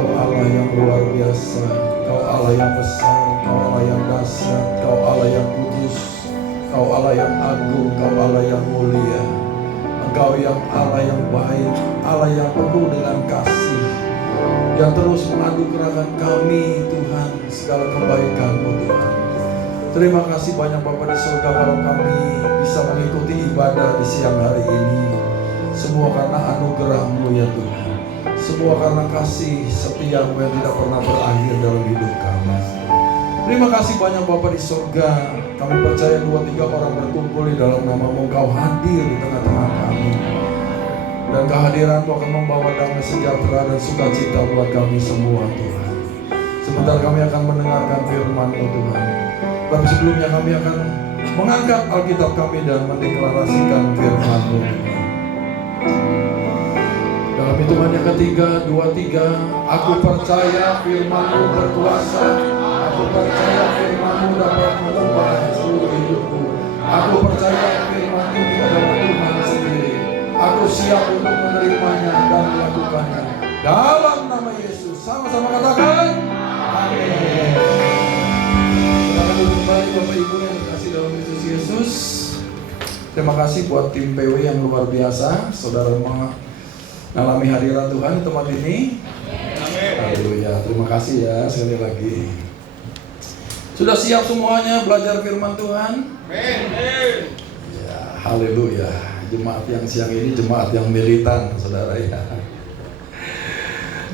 Kau Allah yang luar biasa, Kau Allah yang besar, Kau Allah yang dahsyat, Kau Allah yang kudus, Kau Allah yang agung, Kau Allah yang mulia. Engkau yang Allah yang baik, Allah yang penuh dengan kasih, yang terus menganugerahkan kami Tuhan segala kebaikan-Mu Tuhan. Terima kasih banyak Bapa di surga kalau kami bisa mengikuti ibadah di siang hari ini. Semua karena anugerah-Mu ya Tuhan. Semua karena kasih setia-Mu yang tidak pernah berakhir dalam hidup kami. Terima kasih banyak Bapa di surga. Kami percaya 2-3 orang berkumpul di dalam nama-Mu, Engkau hadir di tengah-tengah kami. Dan kehadiran-Mu akan membawa damai sejahtera dan sukacita buat kami semua Tuhan. Sebentar kami akan mendengarkan firman-Mu Tuhan. Tapi sebelumnya kami akan mengangkat Alkitab kami dan mendeklarasikan firman-Mu Tuhan. Dalam hitungan yang ketiga, 2-3, aku percaya firman-Mu berkuasa. Aku percaya firman-Mu dapat mengubah seluruh hidupku. Aku percaya firman-Mu adalah Tuhan sendiri. Aku siap untuk menerimanya dan melakukannya. Dalam nama Yesus, sama-sama katakan, amin. Silakan duduk kembali Bapak Ibu yang dikasih dalam Yesus Yesus. Terima kasih buat tim PW yang luar biasa. Saudara mengalami hadirat Tuhan di tempat ini. Haleluya. Terima kasih ya sekali lagi. Sudah siap semuanya belajar firman Tuhan? Amin. Ya, haleluya. Jemaat yang siang ini jemaat yang militan, saudara ya.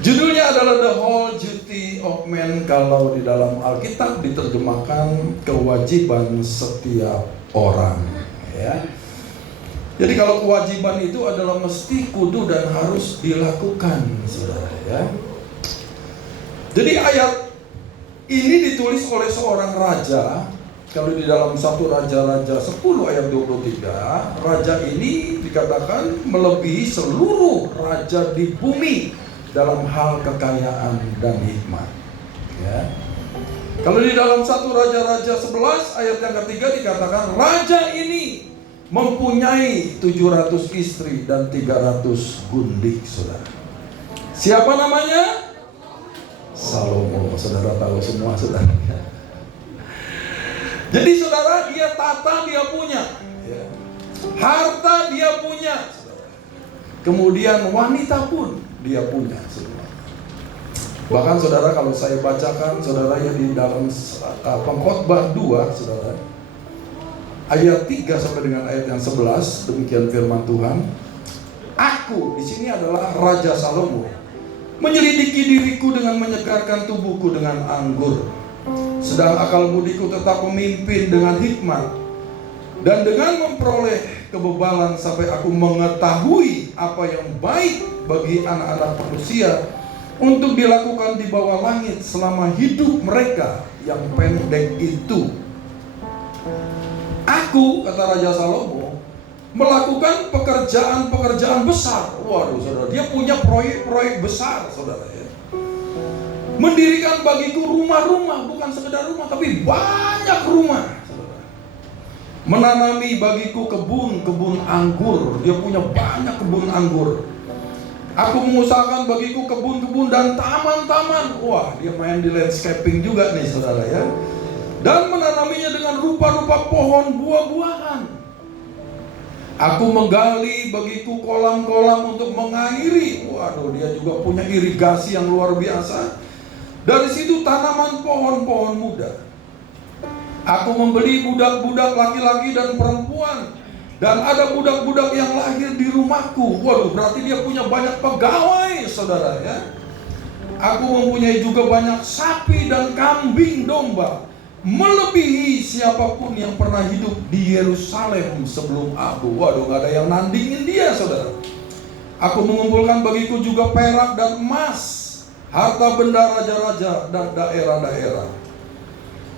Judulnya adalah The Whole Duty of Man. Kalau di dalam Alkitab diterjemahkan kewajiban setiap orang. Ya. Jadi kalau kewajiban itu adalah mesti, kudu, dan harus dilakukan, saudara ya. Jadi ayat ini ditulis oleh seorang raja. Kalau di dalam 1 Raja-Raja 10 ayat 23, raja ini dikatakan melebihi seluruh raja di bumi dalam hal kekayaan dan hikmat. Ya. Kalau di dalam 1 Raja-Raja 11 ayat yang ketiga dikatakan raja ini mempunyai 700 istri dan 300 gundik, saudara. Siapa namanya? Salomo. Saudara tahu semua, saudara. Jadi saudara, dia tata, dia punya, ya. Harta dia punya, saudara. Kemudian wanita pun dia punya, saudara. Bahkan saudara, kalau saya bacakan saudara ya di dalam Pengkhotbah 2, saudara, ayat 3 sampai dengan ayat yang 11, demikian firman Tuhan. Aku di sini adalah Raja Salomo, menyelidiki diriku dengan menyegarkan tubuhku dengan anggur. Sedang akal budiku tetap memimpin dengan hikmat, dan dengan memperoleh kebebalan sampai aku mengetahui apa yang baik bagi anak-anak manusia untuk dilakukan di bawah langit selama hidup mereka yang pendek itu. Aku, kata Raja Salomo, melakukan pekerjaan-pekerjaan besar. Waduh saudara, dia punya proyek-proyek besar, saudara ya. Mendirikan bagiku rumah-rumah, bukan sekedar rumah, tapi banyak rumah, saudara. Menanami bagiku kebun anggur. Dia punya banyak kebun anggur. Aku mengusahakan bagiku kebun-kebun dan taman-taman. Wah, dia main di landscaping juga nih, saudara ya. Dan menanaminya dengan rupa-rupa pohon buah-buahan. Aku menggali bagiku kolam-kolam untuk mengairi. Waduh, dia juga punya irigasi yang luar biasa. Dari situ tanaman pohon-pohon muda. Aku membeli budak-budak laki-laki dan perempuan. Dan ada budak-budak yang lahir di rumahku. Waduh, berarti dia punya banyak pegawai, saudara ya. Aku mempunyai juga banyak sapi dan kambing domba, melebihi siapapun yang pernah hidup di Yerusalem sebelum aku. Waduh, gak ada yang nandingin dia, saudara. Aku mengumpulkan bagiku juga perak dan emas, harta benda raja-raja dan daerah-daerah.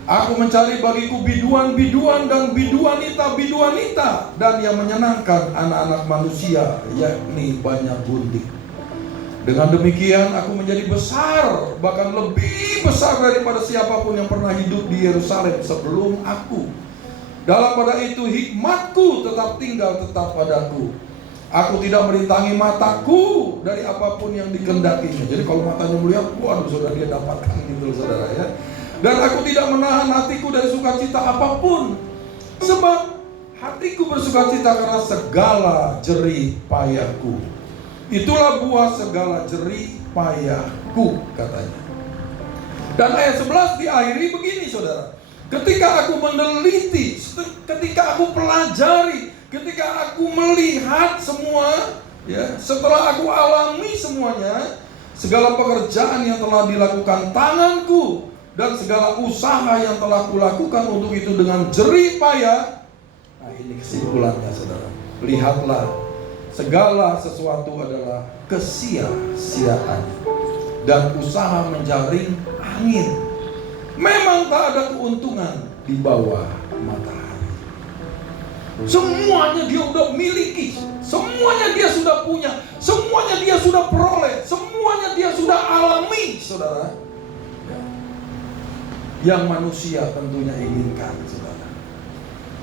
Aku mencari bagiku biduan-biduan dan biduanita-biduanita, dan yang menyenangkan anak-anak manusia, yakni banyak gundik. Dengan demikian aku menjadi besar, bahkan lebih besar daripada siapapun yang pernah hidup di Yerusalem sebelum aku. Dalam pada itu hikmatku tetap tinggal tetap padaku, Aku tidak merintangi mataku dari apapun yang dikehendakinya. Jadi kalau matanya melihat, waduh saudara, dia dapatkan gitu saudara ya. Dan aku tidak menahan hatiku dari sukacita apapun, sebab hatiku bersukacita karena segala jerih payahku. Itulah buah segala jerih payahku, katanya. Dan ayat 11 diakhiri begini saudara. Ketika aku meneliti, ketika aku pelajari, ketika aku melihat semua, ya, setelah aku alami semuanya, segala pekerjaan yang telah dilakukan tanganku dan segala usaha yang telah kulakukan untuk itu dengan jerih payah. Nah, ini kesimpulannya saudara. Lihatlah, segala sesuatu adalah kesia-siaan dan usaha menjaring angin. Memang tak ada keuntungan di bawah matahari. Semuanya dia sudah miliki, semuanya dia sudah punya, semuanya dia sudah peroleh, semuanya dia sudah alami, saudara. Yang manusia tentunya inginkan, saudara.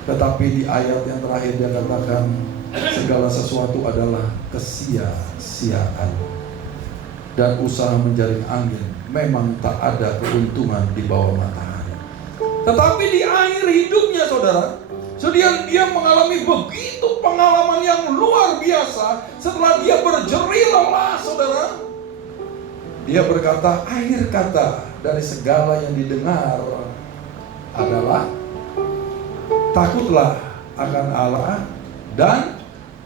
Tetapi di ayat yang terakhir dia katakan, segala sesuatu adalah kesia-siaan dan usaha menjaring angin. Memang tak ada keuntungan di bawah matahari. Tetapi di akhir hidupnya saudara, dia mengalami begitu pengalaman yang luar biasa. Setelah dia berjerih lelah saudara, dia berkata, akhir kata dari segala yang didengar adalah takutlah akan Allah dan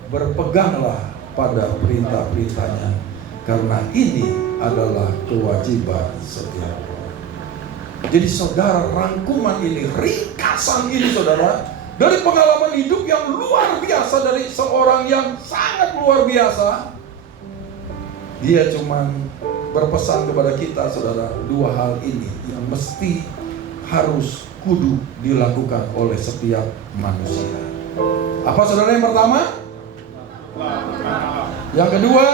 berpeganglah pada perintah-perintahnya, karena ini adalah kewajiban setiap orang. Jadi saudara, rangkuman ini, ringkasan ini saudara, dari pengalaman hidup yang luar biasa, dari seorang yang sangat luar biasa. Dia cuman berpesan kepada kita saudara, dua hal ini yang mesti harus kudu dilakukan oleh setiap manusia. Apa saudara yang pertama? Yang kedua,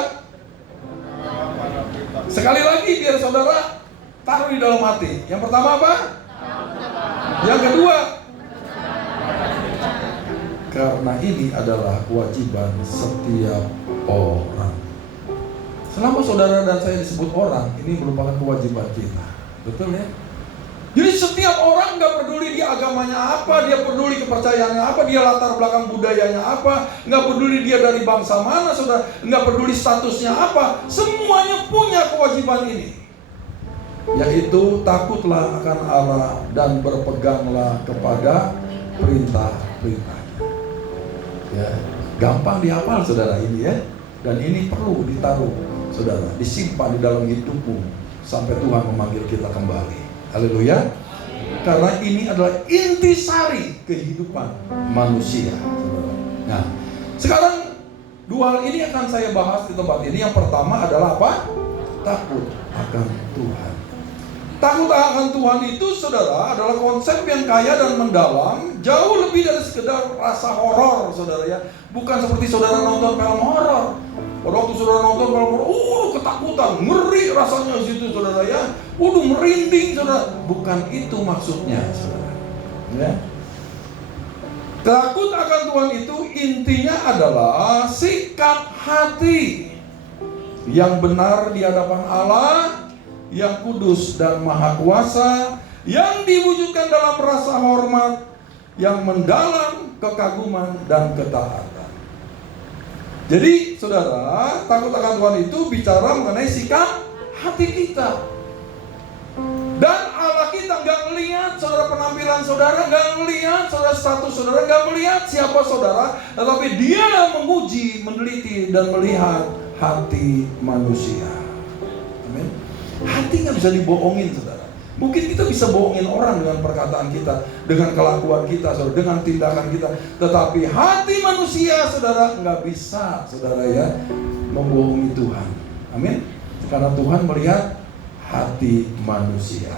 sekali lagi biar saudara taruh di dalam hati. Yang pertama apa? Yang kedua, karena ini adalah kewajiban setiap orang. Selama saudara dan saya disebut orang, ini merupakan kewajiban kita. Betul ya? Jadi setiap orang, gak peduli dia agamanya apa, dia peduli kepercayaannya apa, dia latar belakang budayanya apa, gak peduli dia dari bangsa mana saudara, gak peduli statusnya apa, semuanya punya kewajiban ini, yaitu takutlah akan Allah dan berpeganglah kepada perintah-perintahnya. Ya, gampang dihafal saudara ini ya. Dan ini perlu ditaruh saudara, disimpan di dalam hidupmu sampai Tuhan memanggil kita kembali. Haleluya. Karena ini adalah intisari kehidupan manusia. Nah, sekarang dua hal ini akan saya bahas di tempat ini. Yang pertama adalah apa? Takut akan Tuhan. Takut akan Tuhan itu saudara adalah konsep yang kaya dan mendalam, jauh lebih dari sekedar rasa horor saudara ya. Bukan seperti saudara nonton film horor. Pada waktu saudara nonton film horor, ketakutan, ngeri rasanya di situ saudara ya. Merinding saudara. Bukan itu maksudnya saudara. Ya. Takut akan Tuhan itu intinya adalah sikap hati yang benar di hadapan Allah, yang kudus dan maha kuasa, yang diwujudkan dalam rasa hormat, yang mendalam kekaguman dan ketaatan. Jadi saudara, takut akan Tuhan itu bicara mengenai sikap hati kita. Dan Allah kita gak melihat saudara penampilan saudara, gak melihat saudara status saudara, gak melihat siapa saudara, tetapi Dia menguji, meneliti dan melihat hati manusia. Amin. Hati gak bisa dibohongin saudara. Mungkin kita bisa bohongin orang dengan perkataan kita, dengan kelakuan kita, saudara, dengan tindakan kita. Tetapi hati manusia saudara gak bisa saudara ya membohongi Tuhan. Amin. Karena Tuhan melihat hati manusia.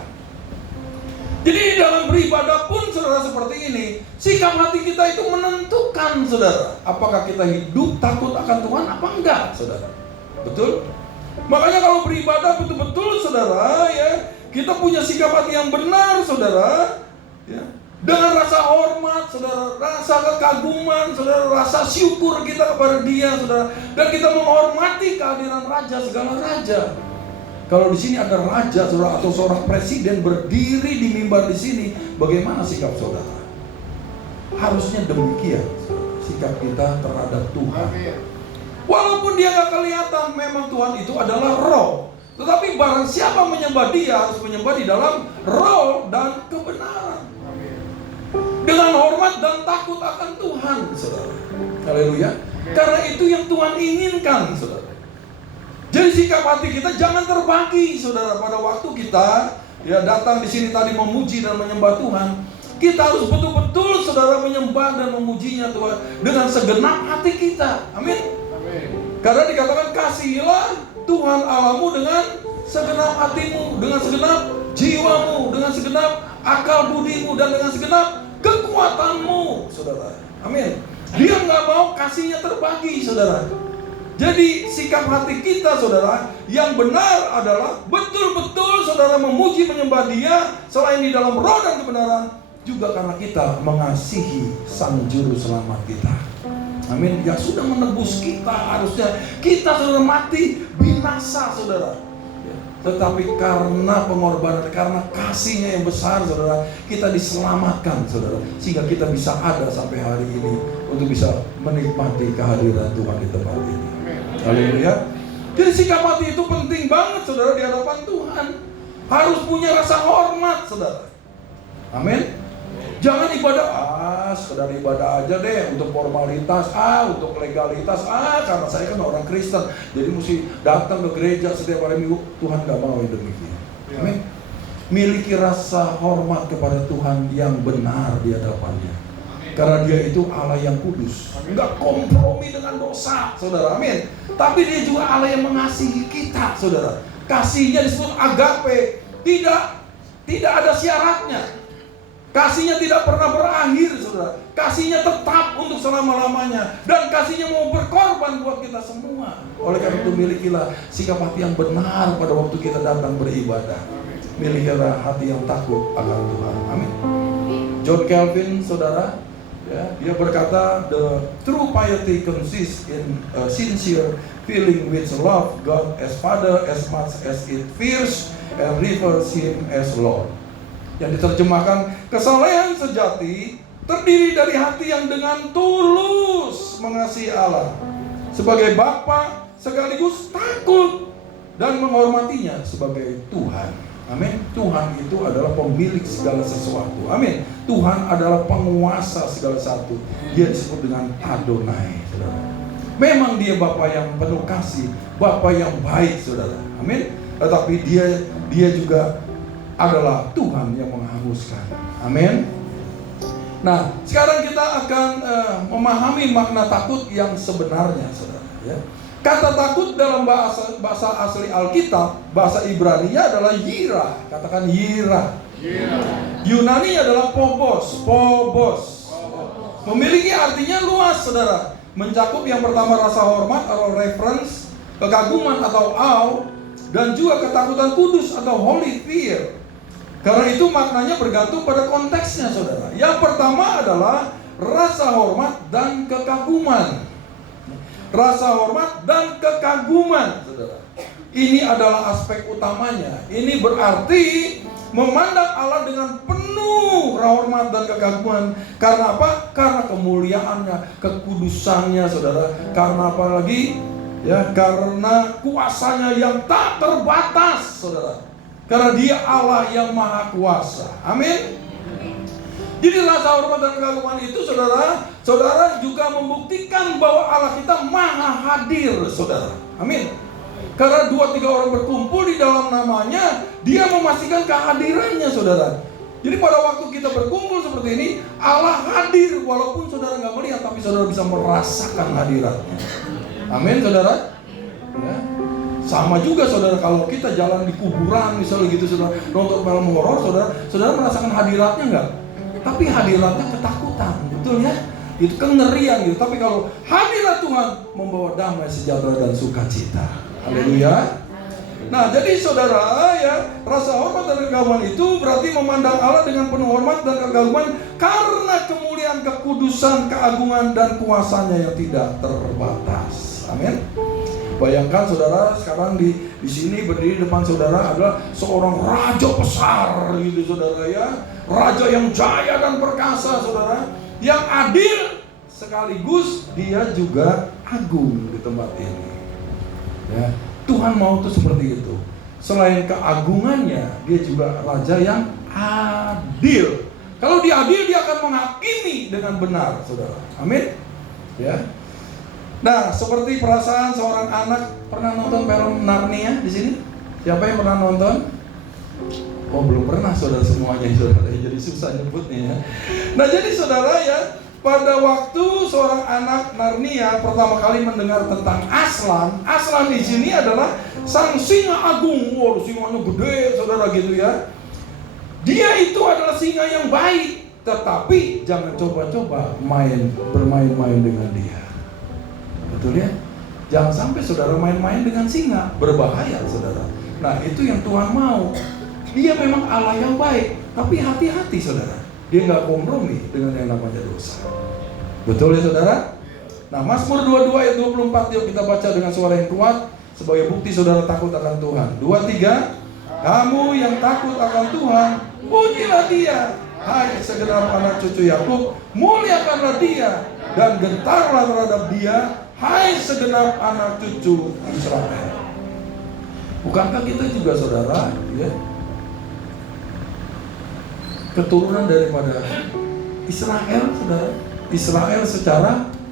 Jadi dalam beribadah pun saudara seperti ini, sikap hati kita itu menentukan saudara, apakah kita hidup takut akan Tuhan apa enggak saudara. Betul? Makanya kalau beribadah betul-betul saudara ya, kita punya sikap hati yang benar saudara ya, Dengan rasa hormat, saudara, rasa kekaguman, saudara, rasa syukur kita kepada Dia, saudara, dan kita menghormati kehadiran Raja, segala Raja. Kalau di sini ada raja, saudara, atau seorang presiden berdiri di mimbar di sini, bagaimana sikap saudara? Harusnya demikian, saudara, sikap kita terhadap Tuhan. Walaupun dia gak kelihatan, memang Tuhan itu adalah roh. Tetapi barang siapa menyembah Dia harus menyembah di dalam roh dan kebenaran. Dengan hormat dan takut akan Tuhan, saudara. Haleluya. Karena itu yang Tuhan inginkan, saudara. Jadi sikap hati kita jangan terbagi, saudara. Pada waktu kita datang di sini tadi memuji dan menyembah Tuhan, kita harus betul-betul, saudara, menyembah dan memujinya Tuhan dengan segenap hati kita. Amin. Karena dikatakan kasihilah Tuhan Allahmu dengan segenap hatimu, dengan segenap jiwamu, dengan segenap akal budimu, dan dengan segenap kekuatanmu, saudara. Amin. Dia nggak mau kasihnya terbagi, saudara. Jadi sikap hati kita, saudara, yang benar adalah betul-betul, saudara, memuji menyembah Dia selain di dalam roh dan kebenaran, juga karena kita mengasihi Sang Juru Selamat kita. Amin. Yang sudah menebus kita, harusnya kita sudah mati binasa, saudara. Tetapi karena pengorbanan, karena kasihnya yang besar, saudara, kita diselamatkan, saudara, sehingga kita bisa ada sampai hari ini untuk bisa menikmati kehadiran Tuhan di tempat ini. Haleluya. Jadi sikap hati itu penting banget, saudara, di hadapan Tuhan. Harus punya rasa hormat, saudara. Amin. Jangan ibadah, sekedar ibadah aja deh, untuk formalitas, untuk legalitas, karena saya kan orang Kristen, jadi mesti datang ke gereja setiap hari Minggu. Tuhan gak mau yang demikian. Amin. Miliki rasa hormat kepada Tuhan yang benar di hadapannya. Karena Dia itu Allah yang kudus, gak kompromi dengan dosa, saudara. Amin. Tapi Dia juga Allah yang mengasihi kita, saudara. Kasihnya disebut agape, tidak ada syaratnya. Kasihnya tidak pernah berakhir, saudara. Kasihnya tetap untuk selama-lamanya. Dan kasihnya mau berkorban buat kita semua. Oleh karena itu milikilah sikap hati yang benar pada waktu kita datang beribadah. Milikilah hati yang takut akan Tuhan. Amin. John Calvin, saudara, dia berkata, the true piety consists in a sincere feeling which love God as Father as much as it fears and reveres Him as Lord. Yang diterjemahkan, kesalehan sejati terdiri dari hati yang dengan tulus mengasihi Allah sebagai Bapa, sekaligus takut dan menghormatinya sebagai Tuhan. Amin. Tuhan itu adalah pemilik segala sesuatu. Amin. Tuhan adalah penguasa segala sesuatu. Dia disebut dengan Adonai, saudara. Memang Dia Bapa yang penuh kasih, Bapa yang baik, saudara. Amin. Tetapi dia juga adalah Tuhan yang menghanguskan. Amin. Nah, sekarang kita akan memahami makna takut yang sebenarnya, saudara. Ya. Kata takut dalam bahasa asli Alkitab, bahasa Ibrani adalah yira. Katakan yira. Yunani adalah phobos. Memiliki artinya luas, saudara. Mencakup yang pertama rasa hormat atau reverence, kekaguman atau awe, dan juga ketakutan kudus atau holy fear. Karena itu maknanya bergantung pada konteksnya, saudara. Yang pertama adalah rasa hormat dan kekaguman. Rasa hormat dan kekaguman, saudara. Ini adalah aspek utamanya. Ini berarti memandang Allah dengan penuh hormat dan kekaguman. Karena apa? Karena kemuliaannya, kekudusannya, saudara. Karena apa lagi? Ya, karena kuasanya yang tak terbatas, saudara. Karena Dia Allah yang maha kuasa. Amin. Jadi rasa hormat dan kekaguman itu, saudara juga membuktikan bahwa Allah kita maha hadir, saudara. Amin. Karena 2-3 orang berkumpul di dalam namanya, Dia memastikan kehadirannya, saudara. Jadi pada waktu kita berkumpul seperti ini, Allah hadir. Walaupun saudara nggak melihat, tapi saudara bisa merasakan hadiratnya. Amin, saudara. Ya. Sama juga, saudara, kalau kita jalan di kuburan misalnya gitu, saudara, nonton film horor, saudara merasakan hadiratnya enggak? Tapi hadiratnya ketakutan, betul ya? Itu kengerian gitu. Tapi kalau hadirat Tuhan membawa damai, sejahtera dan sukacita. Haleluya. Nah, jadi saudara ya, rasa hormat dan kekaguman itu berarti memandang Allah dengan penuh hormat dan kekaguman karena kemuliaan, kekudusan, keagungan dan kuasanya yang tidak terbatas. Amin. Bayangkan saudara sekarang di sini berdiri depan saudara adalah seorang raja besar gitu saudara ya, raja yang jaya dan perkasa saudara, yang adil sekaligus dia juga agung di tempat ini. Ya, Tuhan mau tuh seperti itu. Selain keagungannya, dia juga raja yang adil. Kalau dia adil, dia akan menghakimi dengan benar, saudara. Amin. Ya. Nah, seperti perasaan seorang anak, pernah nonton film Narnia di sini? Siapa yang pernah nonton? Oh, belum pernah saudara semuanya, saudara. Jadi susah nyebutnya ya. Nah, jadi saudara ya, pada waktu seorang anak Narnia pertama kali mendengar tentang Aslan, Aslan di sini adalah sang singa agung. Wow, singanya gede, saudara gitu ya. Dia itu adalah singa yang baik, tetapi jangan coba-coba bermain-main dengan dia. Betul ya? Jangan sampai saudara main-main dengan singa, berbahaya saudara. Nah, itu yang Tuhan mau. Dia memang Allah yang baik, tapi hati-hati saudara. Dia nggak kompromi dengan yang namanya dosa. Betul ya saudara? Nah, Mazmur 22 ayat 24 yuk kita baca dengan suara yang kuat sebagai bukti saudara takut akan Tuhan. 2-3. Kamu yang takut akan Tuhan, pujilah Dia. Hai segenap anak cucu Yakub, muliakanlah Dia dan gentarlah terhadap Dia. Hai segenap anak cucu Israel. Bukankah kita juga saudara ya, keturunan daripada Israel, saudara. Israel secara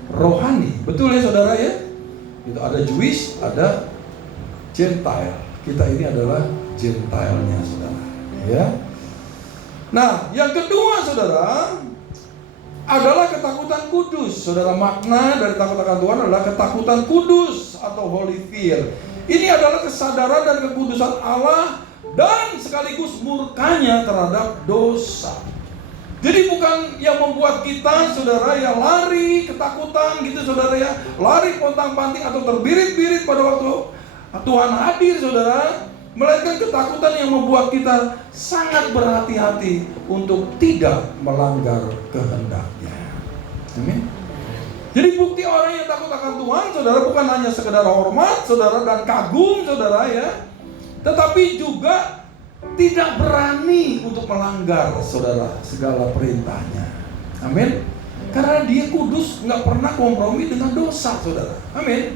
rohani, betul ya saudara ya. Itu ada Jewish, ada Gentile. Kita ini adalah Gentile-nya, saudara. Ya. Nah, yang kedua, saudara, adalah ketakutan kudus. Saudara, makna dari takut akan Tuhan adalah ketakutan kudus atau holy fear. Ini adalah kesadaran dan kekudusan Allah dan sekaligus murkanya terhadap dosa. Jadi bukan yang membuat kita saudara ya lari ketakutan gitu saudara ya, lari pontang-panting atau terbirit-birit pada waktu Tuhan hadir saudara, melainkan ketakutan yang membuat kita sangat berhati-hati untuk tidak melanggar kehendaknya. Amin. Jadi bukti orang yang takut akan Tuhan saudara bukan hanya sekedar hormat saudara dan kagum saudara ya, tetapi juga tidak berani untuk melanggar saudara segala perintahnya. Amin. Karena dia kudus, nggak pernah kompromi dengan dosa saudara. Amin.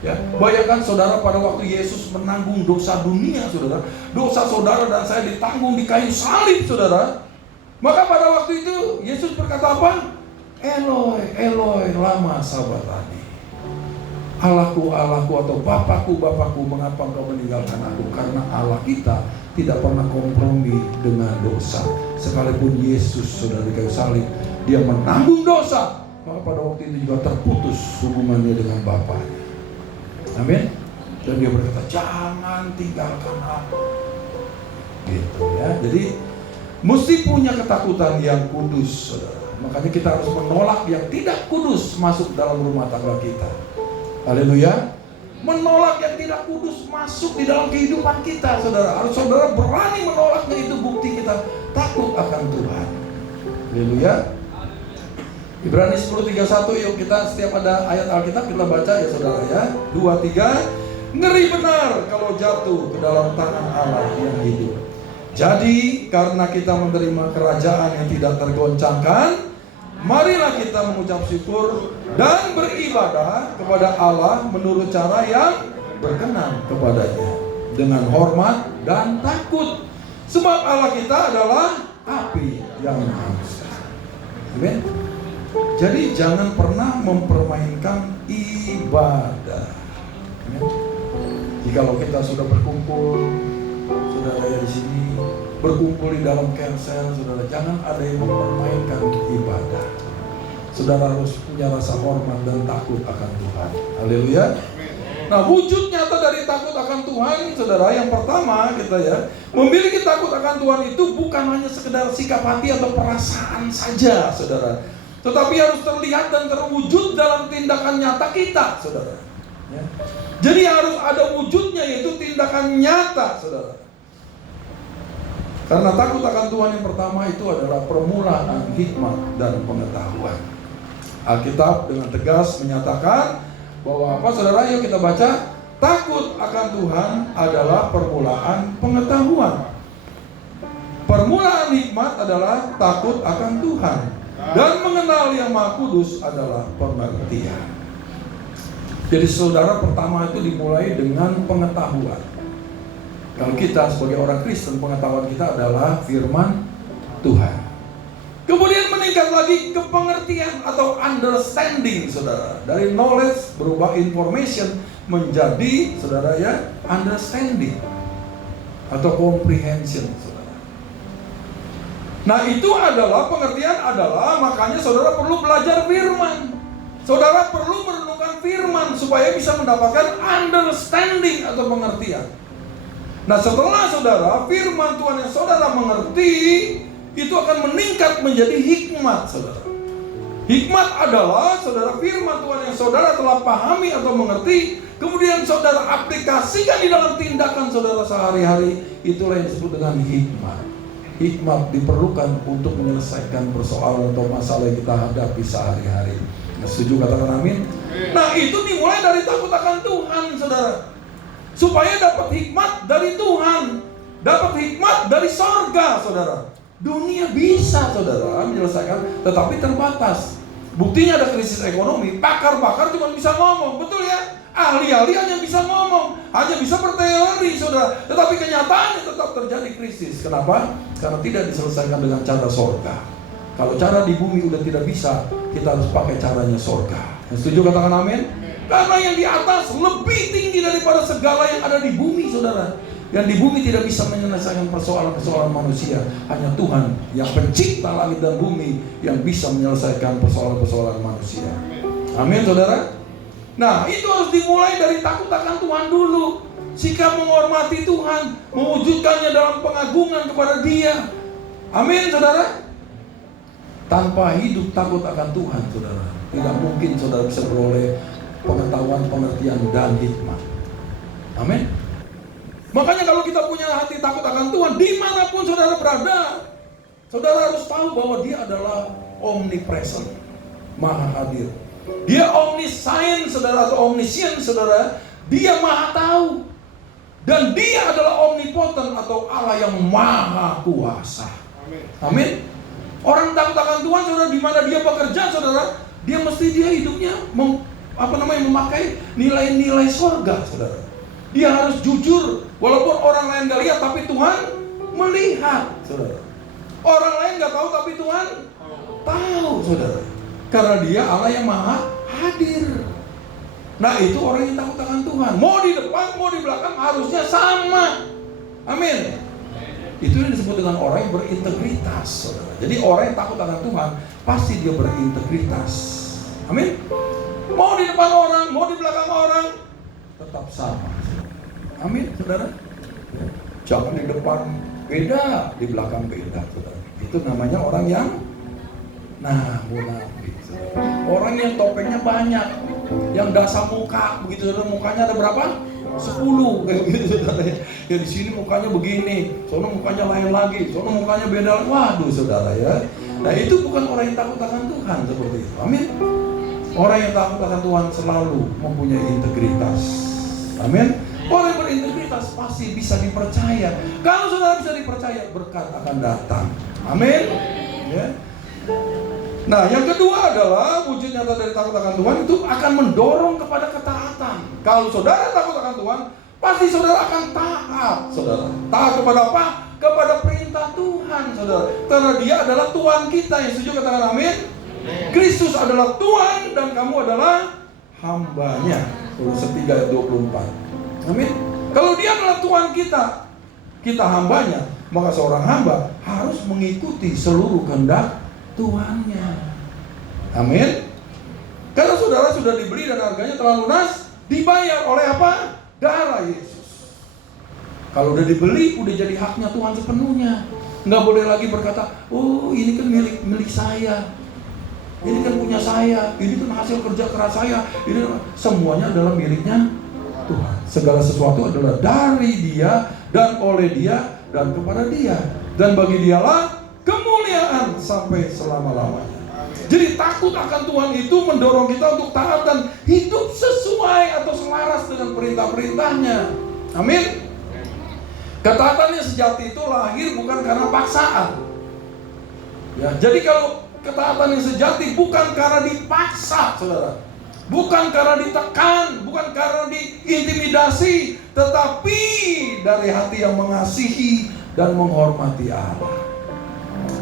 Ya, bayangkan saudara pada waktu Yesus menanggung dosa dunia saudara, dosa saudara dan saya ditanggung di kayu salib saudara. Maka pada waktu itu Yesus berkata apa? Eloi, Eloi, lama sabachthani. Allahku, Allahku atau Bapakku, Bapakku, mengapa engkau meninggalkan aku? Karena Allah kita tidak pernah kompromi dengan dosa. Sekalipun Yesus saudara di kayu salib, dia menanggung dosa, maka pada waktu itu juga terputus hubungannya dengan Bapaknya. Amin. Dan dia berkata, jangan tinggalkan aku. Gitu ya. Jadi mesti punya ketakutan yang kudus saudara. Makanya kita harus menolak yang tidak kudus masuk dalam rumah tangga kita. Haleluya. Menolak yang tidak kudus masuk di dalam kehidupan kita saudara. Harus saudara berani menolaknya, itu bukti kita takut akan Tuhan. Haleluya. Ibrani 10:31 yuk kita setiap ada ayat Alkitab kita baca ya saudara ya. 2-3. Ngeri benar kalau jatuh ke dalam tangan Allah yang hidup. Jadi karena kita menerima kerajaan yang tidak tergoncangkan, marilah kita mengucap syukur dan beribadah kepada Allah menurut cara yang berkenan kepadanya, dengan hormat dan takut. Sebab Allah kita adalah api yang maha. Amin. Jadi jangan pernah mempermainkan ibadah. Amin. Jikalau kita sudah berkumpul, saudara ya di sini berkumpul di dalam cancel, saudara jangan ada yang mempermainkan ibadah. Saudara harus punya rasa hormat dan takut akan Tuhan. Haleluya. Nah, wujud nyata dari takut akan Tuhan, saudara, yang pertama kita ya, memiliki takut akan Tuhan itu bukan hanya sekedar sikap hati atau perasaan saja, saudara, tetapi harus terlihat dan terwujud dalam tindakan nyata kita, saudara. Ya. Jadi harus ada wujudnya, yaitu tindakan nyata, saudara. Karena takut akan Tuhan yang pertama itu adalah permulaan hikmat dan pengetahuan. Alkitab dengan tegas menyatakan bahwa apa, saudara? Yuk kita baca. Takut akan Tuhan adalah permulaan pengetahuan. Permulaan hikmat adalah takut akan Tuhan. Dan mengenal Yang Maha Kudus adalah pengertian. Jadi saudara, pertama itu dimulai dengan pengetahuan. Kalau kita sebagai orang Kristen, pengetahuan kita adalah firman Tuhan. Kemudian meningkat lagi ke pengertian atau understanding, saudara. Dari knowledge berubah information menjadi, saudara ya, understanding atau comprehension, saudara. Nah, itu adalah pengertian adalah, makanya saudara perlu belajar firman. Saudara perlu merenungkan firman supaya bisa mendapatkan understanding atau pengertian. Nah, setelah saudara firman Tuhan yang saudara mengerti, itu akan meningkat menjadi hikmat, saudara. Hikmat adalah, saudara, firman Tuhan yang saudara telah pahami atau mengerti, kemudian saudara aplikasikan di dalam tindakan saudara sehari-hari. Itulah yang disebut dengan hikmat. Hikmat diperlukan untuk menyelesaikan persoalan atau masalah yang kita hadapi sehari-hari. Setuju, katakan amin. Nah, itu dimulai dari takut akan Tuhan, saudara. Supaya dapat hikmat dari Tuhan, dapat hikmat dari sorga, saudara. Dunia bisa, saudara, menyelesaikan, tetapi terbatas. Buktinya ada krisis ekonomi, pakar-pakar cuma bisa ngomong, betul ya? Ahli-ahli hanya bisa ngomong, hanya bisa berteori, saudara. Tetapi kenyataannya tetap terjadi krisis. Kenapa? Karena tidak diselesaikan dengan cara sorga. Kalau cara di bumi udah tidak bisa, kita harus pakai caranya sorga. Setuju, katakan amin? Karena yang di atas lebih tinggi daripada segala yang ada di bumi, saudara. Yang di bumi tidak bisa menyelesaikan persoalan-persoalan manusia. Hanya Tuhan yang pencipta langit dan bumi yang bisa menyelesaikan persoalan-persoalan manusia. Amin, saudara. Nah, itu harus dimulai dari takut akan Tuhan dulu. Sikap menghormati Tuhan, mewujudkannya dalam pengagungan kepada Dia. Amin, saudara. Tanpa hidup takut akan Tuhan, saudara, tidak mungkin saudara bisa beroleh pengetahuan, pengertian, dan hikmat. Amin. Makanya kalau kita punya hati takut akan Tuhan, dimanapun saudara berada, saudara harus tahu bahwa Dia adalah omnipresent, maha hadir. Dia omniscient, saudara, atau omniscient, saudara. Dia maha tahu. Dan Dia adalah omnipotent atau Allah yang maha kuasa. Amin. Orang takut akan Tuhan, saudara, di mana dia bekerja, saudara, dia mesti hidupnya memakai nilai-nilai surga, saudara. Dia harus jujur, walaupun orang lain gak lihat, tapi Tuhan melihat, saudara. Orang lain gak tahu, tapi Tuhan tahu, saudara. Karena Dia Allah yang maha hadir. Nah, itu orang yang takut akan Tuhan. Mau di depan, mau di belakang, harusnya sama. Amin. Itu yang disebut dengan orang yang berintegritas, saudara. Jadi orang yang takut akan Tuhan, pasti dia berintegritas. Amin. Mau di depan orang, mau di belakang orang, tetap sama. Amin, saudara. Jangan di depan beda, di belakang beda, saudara. Itu namanya orang yang munafik, saudara. Orang yang topengnya banyak, yang dasar muka, begitu, saudara. Mukanya ada berapa? 10 kayak gitu, saudara. Ya di sini mukanya begini, sono mukanya lain lagi, sono mukanya beda. Waduh, saudara ya. Nah, itu bukan orang yang takut akan Tuhan seperti itu. Amin. Orang yang takut akan Tuhan selalu mempunyai integritas. Amin. Orang yang berintegritas pasti bisa dipercaya. Kalau saudara bisa dipercaya, berkat akan datang. Amin. Ya. Nah, yang kedua adalah wujud nyata dari takut akan Tuhan itu akan mendorong kepada ketaatan. Kalau saudara takut akan Tuhan, pasti saudara akan taat, saudara. Taat kepada apa? Kepada perintah Tuhan, saudara. Karena Dia adalah Tuhan kita. Yang setuju katakan amin. Kristus adalah Tuhan dan kamu adalah hambanya. Kolose 3 ayat 24. Amin. Kalau Dia adalah Tuhan kita, kita hambanya, maka seorang hamba harus mengikuti seluruh kehendak Tuhannya. Amin. Karena saudara sudah dibeli dan harganya telah lunas, dibayar oleh apa? Darah Yesus. Kalau udah dibeli, udah jadi haknya Tuhan sepenuhnya. Nggak boleh lagi berkata, oh ini kan milik saya. Ini kan punya saya, ini kan hasil kerja keras saya, ini semuanya adalah miliknya Tuhan. Segala sesuatu adalah dari Dia dan oleh Dia dan kepada Dia, dan bagi Dialah kemuliaan sampai selama-lamanya. Jadi takut akan Tuhan itu mendorong kita untuk taat dan hidup sesuai atau selaras dengan perintah-perintahnya. Amin. Ketaatan yang sejati itu lahir bukan karena paksaan. Ya, jadi kalau ketaatan yang sejati bukan karena dipaksa, saudara, bukan karena ditekan, bukan karena diintimidasi, tetapi dari hati yang mengasihi dan menghormati Allah.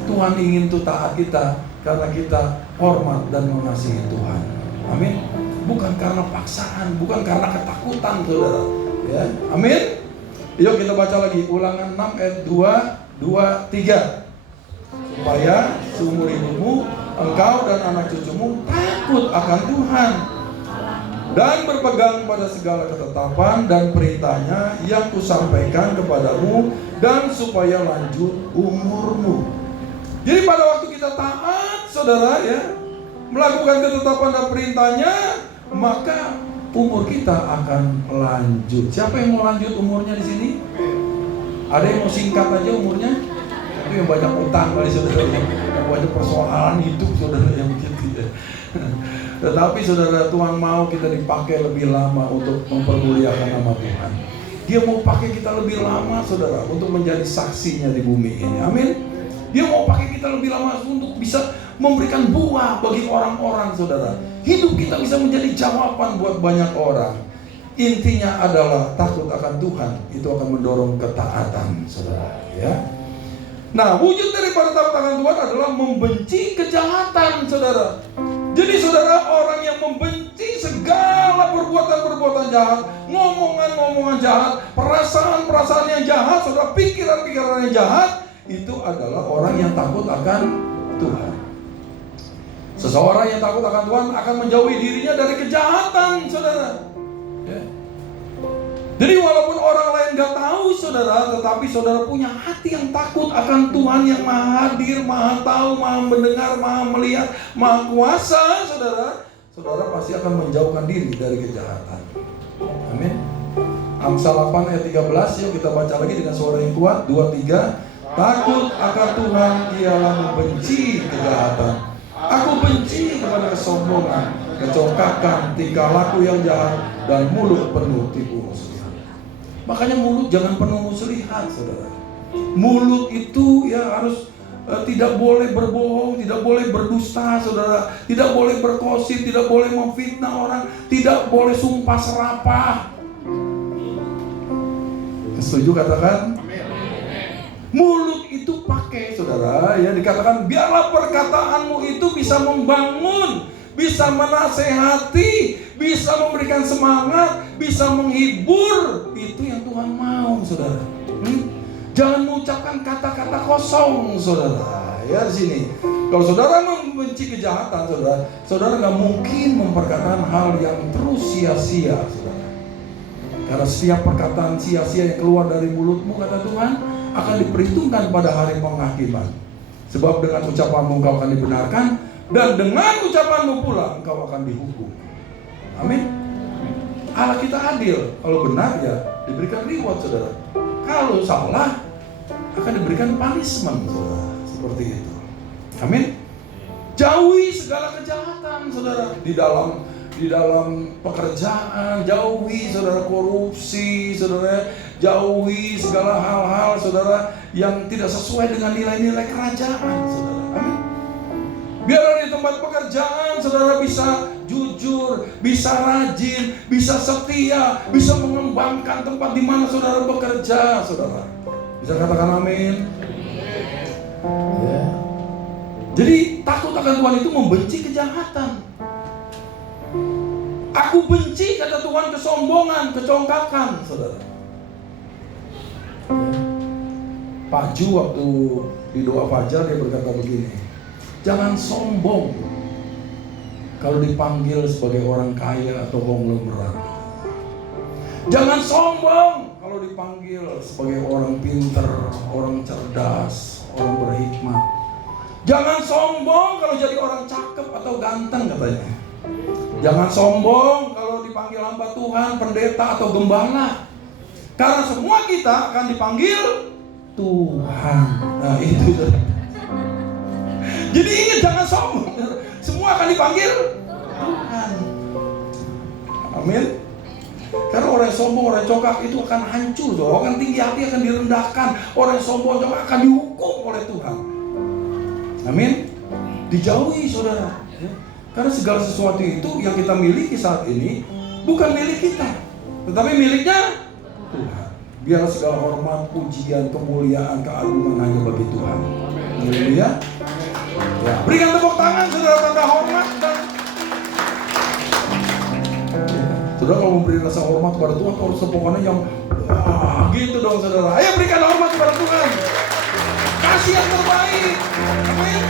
Tuhan ingin tuh taat kita karena kita hormat dan mengasihi Tuhan. Amin. Bukan karena paksaan, bukan karena ketakutan, saudara. Ya, amin. Yuk kita baca lagi Ulangan 6 ayat 2, 3. Supaya seumur hidupmu engkau dan anak cucumu takut akan Tuhan dan berpegang pada segala ketetapan dan perintahnya yang kusampaikan kepadamu, dan supaya lanjut umurmu. Jadi pada waktu kita taat, saudara, ya, melakukan ketetapan dan perintahnya, maka umur kita akan lanjut. Siapa yang mau lanjut umurnya di sini? Ada yang mau singkat aja umurnya? Itu yang banyak utang kali, saudara, yang banyak persoalan hidup, saudara, yang begitu ya. Tetapi saudara, Tuhan mau kita dipakai lebih lama untuk mempermuliakan nama Tuhan. Dia mau pakai kita lebih lama, saudara, untuk menjadi saksinya di bumi ini. Amin. Dia mau pakai kita lebih lama untuk bisa memberikan buah bagi orang-orang, saudara. Hidup kita bisa menjadi jawaban buat banyak orang. Intinya adalah takut akan Tuhan. Itu akan mendorong ketaatan, saudara, ya. Nah, wujud daripada takut akan Tuhan adalah membenci kejahatan, saudara. Jadi saudara, orang yang membenci segala perbuatan-perbuatan jahat, ngomongan-ngomongan jahat, perasaan-perasaan yang jahat, saudara, pikiran-pikiran yang jahat, itu adalah orang yang takut akan Tuhan. Seseorang yang takut akan Tuhan akan menjauhi dirinya dari kejahatan, saudara. Ya. Jadi walaupun orang lain gak tahu, saudara, tetapi saudara punya hati yang takut akan Tuhan yang maha hadir, maha tahu, maha mendengar, maha melihat, maha kuasa, saudara, saudara pasti akan menjauhkan diri dari kejahatan. Amin. Amsal 8 ayat 13, yuk kita baca lagi dengan suara yang kuat. 2, 3. Takut akan Tuhan ialah membenci kejahatan. Aku benci kepada kesombongan, kecongkakan, tingkah laku yang jahat, dan mulut penuh tipu muslihat. Makanya mulut jangan penuh muslihat, saudara. Mulut itu ya harus tidak boleh berbohong, tidak boleh berdusta, saudara. Tidak boleh bergosip, tidak boleh memfitnah orang, tidak boleh sumpah serapah. Setuju katakan? Mulut itu pakai, saudara, ya, dikatakan biarlah perkataanmu itu bisa membangun, bisa menasehati, bisa memberikan semangat, bisa menghibur. Itu yang Tuhan mau, saudara. Jangan mengucapkan kata-kata kosong, saudara. Ya, di sini. Kalau saudara membenci kejahatan, saudara nggak mungkin memperkatakan hal yang terus sia-sia, saudara. Karena setiap perkataan sia-sia yang keluar dari mulutmu, kata Tuhan, akan diperhitungkan pada hari penghakiman. Sebab dengan ucapanmu engkau akan dibenarkan, dan dengan ucapanmu pula engkau akan dihukum. Amin. Allah kita adil. Kalau benar ya diberikan reward, saudara. Kalau salah akan diberikan punishment, saudara. Seperti itu. Amin. Jauhi segala kejahatan, saudara. Di dalam pekerjaan, jauhi, saudara, korupsi, saudara, jauhi segala hal-hal, saudara, yang tidak sesuai dengan nilai-nilai kerajaan, saudara. Amin. Biar di tempat pekerjaan, saudara, bisa jujur, bisa rajin, bisa setia, bisa mengembangkan tempat di mana saudara bekerja, saudara. Bisa katakan amin. Ya. Jadi takut akan Tuhan itu membenci kejahatan. Aku benci, kata Tuhan, kesombongan, kecongkakan, saudara. Pak Ju waktu di doa fajar dia berkata begini, jangan sombong kalau dipanggil sebagai orang kaya atau konglomerat. Jangan sombong kalau dipanggil sebagai orang pintar, orang cerdas, orang berhikmat. Jangan sombong kalau jadi orang cakep atau ganteng katanya. Jangan sombong kalau dipanggil hamba Tuhan, pendeta atau gembala. Karena semua kita akan dipanggil Tuhan. Nah itu. Jadi ingat, jangan sombong. Semua akan dipanggil Tuhan. Amin. Karena orang yang sombong, orang yang congkak itu akan hancur. Orang yang tinggi hati akan direndahkan. Orang yang sombong congkak akan dihukum oleh Tuhan. Amin. Dijauhi saudara. Karena segala sesuatu itu yang kita miliki saat ini bukan milik kita, tetapi miliknya Tuhan. Biarlah segala hormat, pujian, kemuliaan, keagungan hanya bagi Tuhan. Haleluya. Ya, berikan tepuk tangan saudara, tanda hormat dan saudara kalau memberi rasa hormat kepada Tuhan harus tepukannya yang gitu dong saudara. Ayo berikan hormat kepada Tuhan. Kasih yang terbaik. Amin.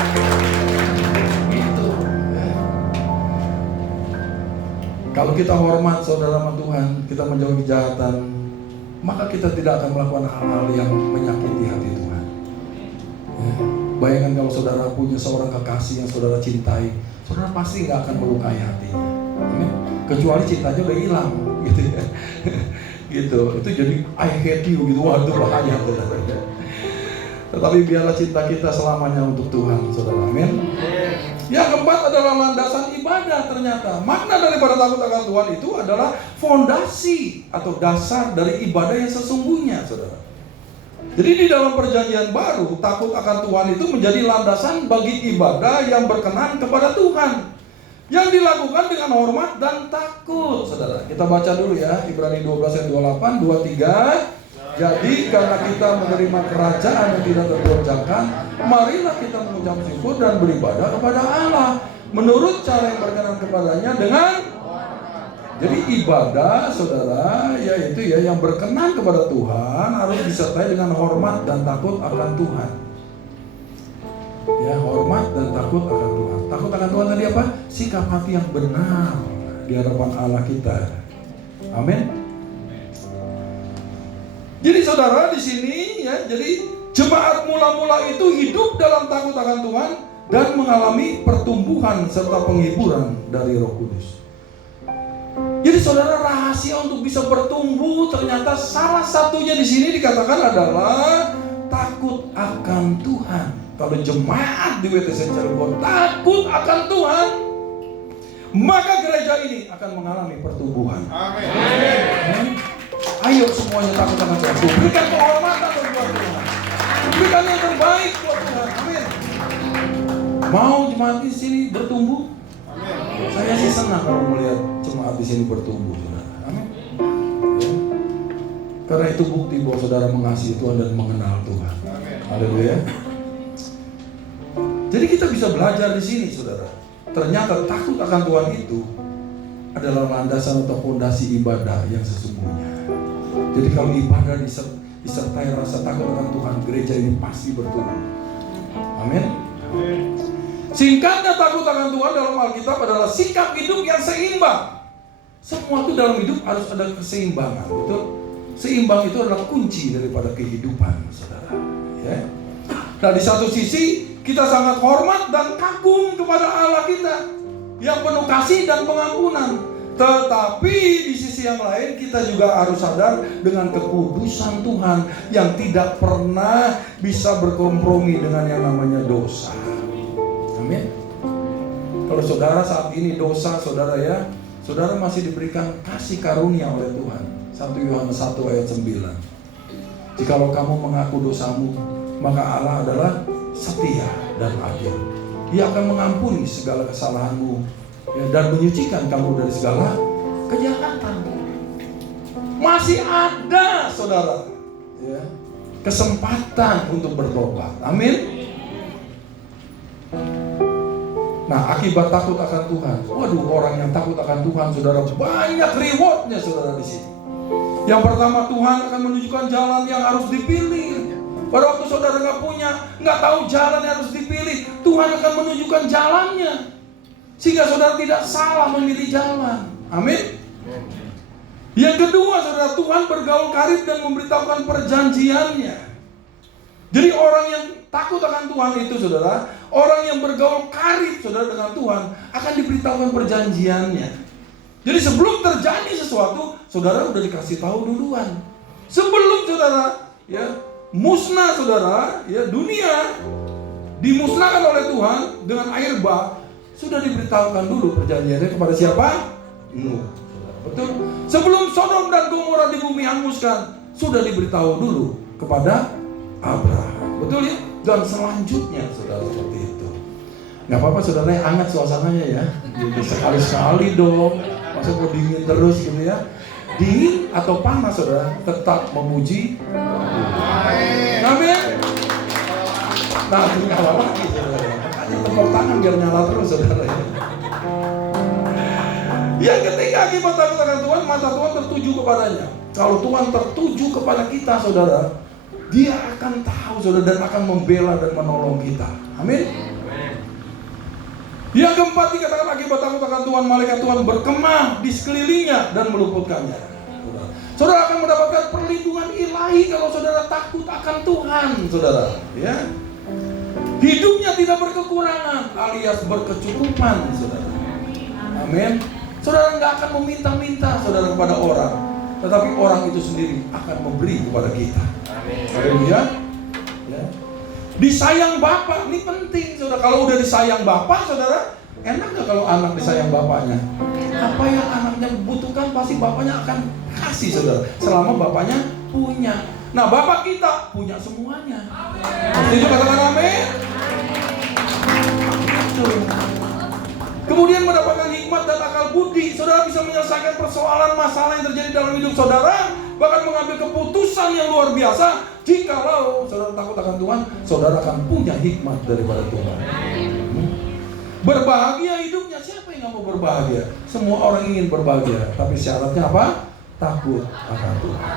Gitu. Ya. Kalau kita hormat saudara sama Tuhan, kita menjauhi kejahatan, maka kita tidak akan melakukan hal-hal yang menyakiti hati Tuhan. Ya. Bayangkan kalau saudara punya seorang kekasih yang saudara cintai, saudara pasti nggak akan melukai hatinya. Amin. Kecuali cintanya udah hilang, gitu ya. Gitu. Itu jadi I hate you gitu. Wah, itu bahaya saudara. Tetapi biarlah cinta kita selamanya untuk Tuhan, saudara. Amin. Yang keempat adalah landasan ibadah ternyata. Makna daripada takut akan Tuhan itu adalah fondasi atau dasar dari ibadah yang sesungguhnya, saudara. Jadi di dalam perjanjian baru, takut akan Tuhan itu menjadi landasan bagi ibadah yang berkenan kepada Tuhan, yang dilakukan dengan hormat dan takut, saudara. Kita baca dulu ya, Ibrani 12 ayat 28, 23. Jadi karena kita menerima kerajaan yang tidak tergoncangkan, marilah kita mengucap syukur dan beribadah kepada Allah menurut cara yang berkenan kepadanya dengan. Jadi ibadah saudara yaitu ya yang berkenan kepada Tuhan harus disertai dengan hormat dan takut akan Tuhan. Ya, hormat dan takut akan Tuhan. Takut akan Tuhan tadi apa? Sikap hati yang benar di hadapan Allah kita. Amin. Jadi saudara di sini ya, jadi jemaat mula-mula itu hidup dalam takut akan Tuhan dan mengalami pertumbuhan serta penghiburan dari Roh Kudus. Jadi saudara, rahasia untuk bisa bertumbuh ternyata salah satunya di sini dikatakan adalah takut akan Tuhan. Kalau jemaat di WTC Cirebon takut akan Tuhan, maka gereja ini akan mengalami pertumbuhan. Amin. Ayo semuanya takut akan Tuhan. Berikan kehormatan buat Tuhan. Berikan yang terbaik buat Tuhan. Amin. Mau jemaat di sini bertumbuh? Amin. Saya sih senang kalau melihat jemaat di sini bertumbuh, saudara. Amin. Ya. Karena itu bukti bahwa saudara mengasihi Tuhan dan mengenal Tuhan. Haleluya. Jadi kita bisa belajar di sini, saudara. Ternyata takut akan Tuhan itu adalah landasan atau fondasi ibadah yang sesungguhnya. Jadi kalau ibadah disertai rasa takut akan Tuhan, gereja ini pasti bertumbuh. Amin. Singkatnya, takut akan Tuhan dalam Alkitab adalah sikap hidup yang seimbang. Semua itu dalam hidup harus ada keseimbangan. Betul? Seimbang itu adalah kunci daripada kehidupan, saudara. Ya. Nah, di satu sisi kita sangat hormat dan kagum kepada Allah kita yang penuh kasih dan pengampunan. Tetapi di sisi yang lain kita juga harus sadar dengan kekudusan Tuhan yang tidak pernah bisa berkompromi dengan yang namanya dosa. Amin. Kalau saudara saat ini dosa, saudara ya, saudara masih diberikan kasih karunia oleh Tuhan. 1 Yohanes 1 ayat 9. Jikalau kamu mengaku dosamu, maka Allah adalah setia dan adil. Dia akan mengampuni segala kesalahanmu ya, dan menyucikan kamu dari segala kejahatan. Masih ada saudara ya, kesempatan untuk bertobat. Amin. Nah, akibat takut akan Tuhan, waduh, orang yang takut akan Tuhan, saudara, banyak rewardnya saudara di sini. Yang pertama, Tuhan akan menunjukkan jalan yang harus dipilih. Pada waktu saudara nggak tahu jalan yang harus dipilih, Tuhan akan menunjukkan jalannya, sehingga saudara tidak salah memilih jalan. Amin. Yang kedua, saudara, Tuhan bergaul karib dan memberitahukan perjanjiannya. Jadi orang yang takut akan Tuhan itu, saudara, orang yang bergaul karib, saudara, dengan Tuhan akan diberitahukan perjanjiannya. Jadi sebelum terjadi sesuatu, saudara udah dikasih tahu duluan. Sebelum saudara musnah, saudara, dunia dimusnahkan oleh Tuhan dengan air bah, sudah diberitahukan dulu perjanjiannya kepada siapa? Nuh. Betul. Sebelum Sodom dan Gomora di bumi hanguskan, sudah diberitahu dulu kepada Abraham. Betul ya? Dan selanjutnya, saudara, seperti itu. Nggak apa-apa, saudara, hangat suasananya ya. Jadi sekali-sekali dong. Masa mau dingin terus gitu ya? Dingin atau panas, saudara, tetap memuji. Amin. Nah, nyala lagi, saudara. Makanya tepuk tangan biar nyala terus, saudara. Yang ketiga, akibat takut akan Tuhan, mata Tuhan tertuju kepadanya. Kalau Tuhan tertuju kepada kita, saudara, Dia akan tahu, saudara, dan akan membela dan menolong kita. Amin. Yang keempat, dikatakan akibat takut akan Tuhan, malaikat Tuhan berkemah di sekelilingnya dan meluputkannya. Saudara akan mendapatkan perlindungan ilahi kalau saudara takut akan Tuhan, saudara. Ya. Hidupnya tidak berkekurangan alias berkecukupan, saudara. Amin. Saudara nggak akan meminta-minta, saudara, kepada orang, tetapi orang itu sendiri akan memberi kepada kita. Haleluya. Ya. Disayang Bapak, ini penting, saudara. Kalau udah disayang Bapak, saudara, enak nggak kalau anak disayang bapaknya? Apa yang anaknya butuhkan pasti bapaknya akan kasih, saudara. Selama bapaknya punya. Nah, Bapak kita punya semuanya. Setuju, katakan amin. Kemudian mendapatkan hikmat dan akal budi. Saudara bisa menyelesaikan persoalan masalah yang terjadi dalam hidup saudara, bahkan mengambil keputusan yang luar biasa. Jikalau saudara takut akan Tuhan, saudara akan punya hikmat daripada Tuhan. Berbahagia hidupnya. Siapa yang gak mau berbahagia? Semua orang ingin berbahagia, tapi syaratnya apa? Takut akan Tuhan.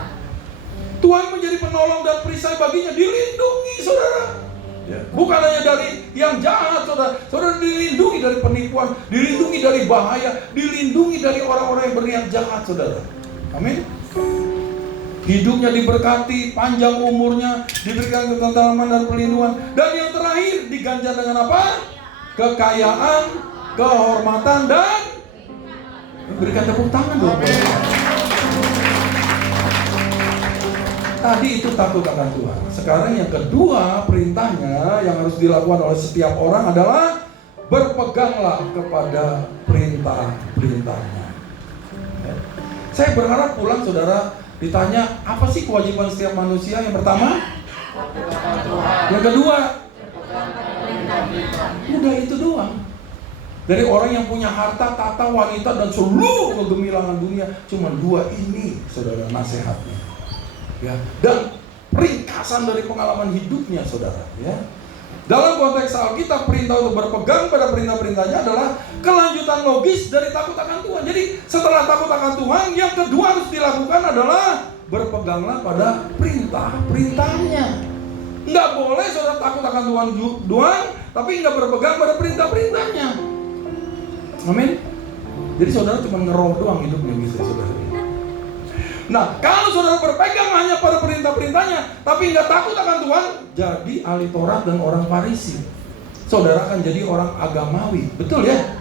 Tuhan menjadi penolong dan perisai baginya. Dilindungi, saudara. Bukan hanya dari yang jahat, saudara. Saudara dilindungi dari penipuan, dilindungi dari bahaya, dilindungi dari orang-orang yang berniat jahat, saudara. Amin. Hidupnya diberkati, panjang umurnya, diberikan ketenteraman dan perlindungan. Dan yang terakhir, diganjar dengan apa? Kekayaan, kehormatan, dan berikan tepuk tangan dong. Tadi itu takut akan Tuhan. Sekarang yang kedua, perintahnya yang harus dilakukan oleh setiap orang adalah berpeganglah kepada perintah-perintahnya. Saya berharap pulang, saudara, ditanya apa sih kewajiban setiap manusia. Yang pertama, yang kedua, udah itu doang. Dari orang yang punya harta, tata, wanita, dan seluruh kegemilangan dunia, cuma dua ini, saudara, nasihatnya. Ya, dan ringkasan dari pengalaman hidupnya, saudara. Ya. Dalam konteks Alkitab, perintah untuk berpegang pada perintah-perintahnya adalah kelanjutan logis dari takut akan Tuhan. Jadi setelah takut akan Tuhan, yang kedua harus dilakukan adalah berpeganglah pada perintah-perintahnya. Nggak boleh saudara takut akan Tuhan doang, tapi nggak berpegang pada perintah-perintahnya. Amin. Jadi saudara cuma ngeroh doang hidupnya bisa, saudara. Nah, kalau saudara berpegang hanya pada perintah-perintahnya, tapi nggak takut akan Tuhan, jadi ahli Taurat dan orang Farisi. Saudara akan jadi orang agamawi, betul ya?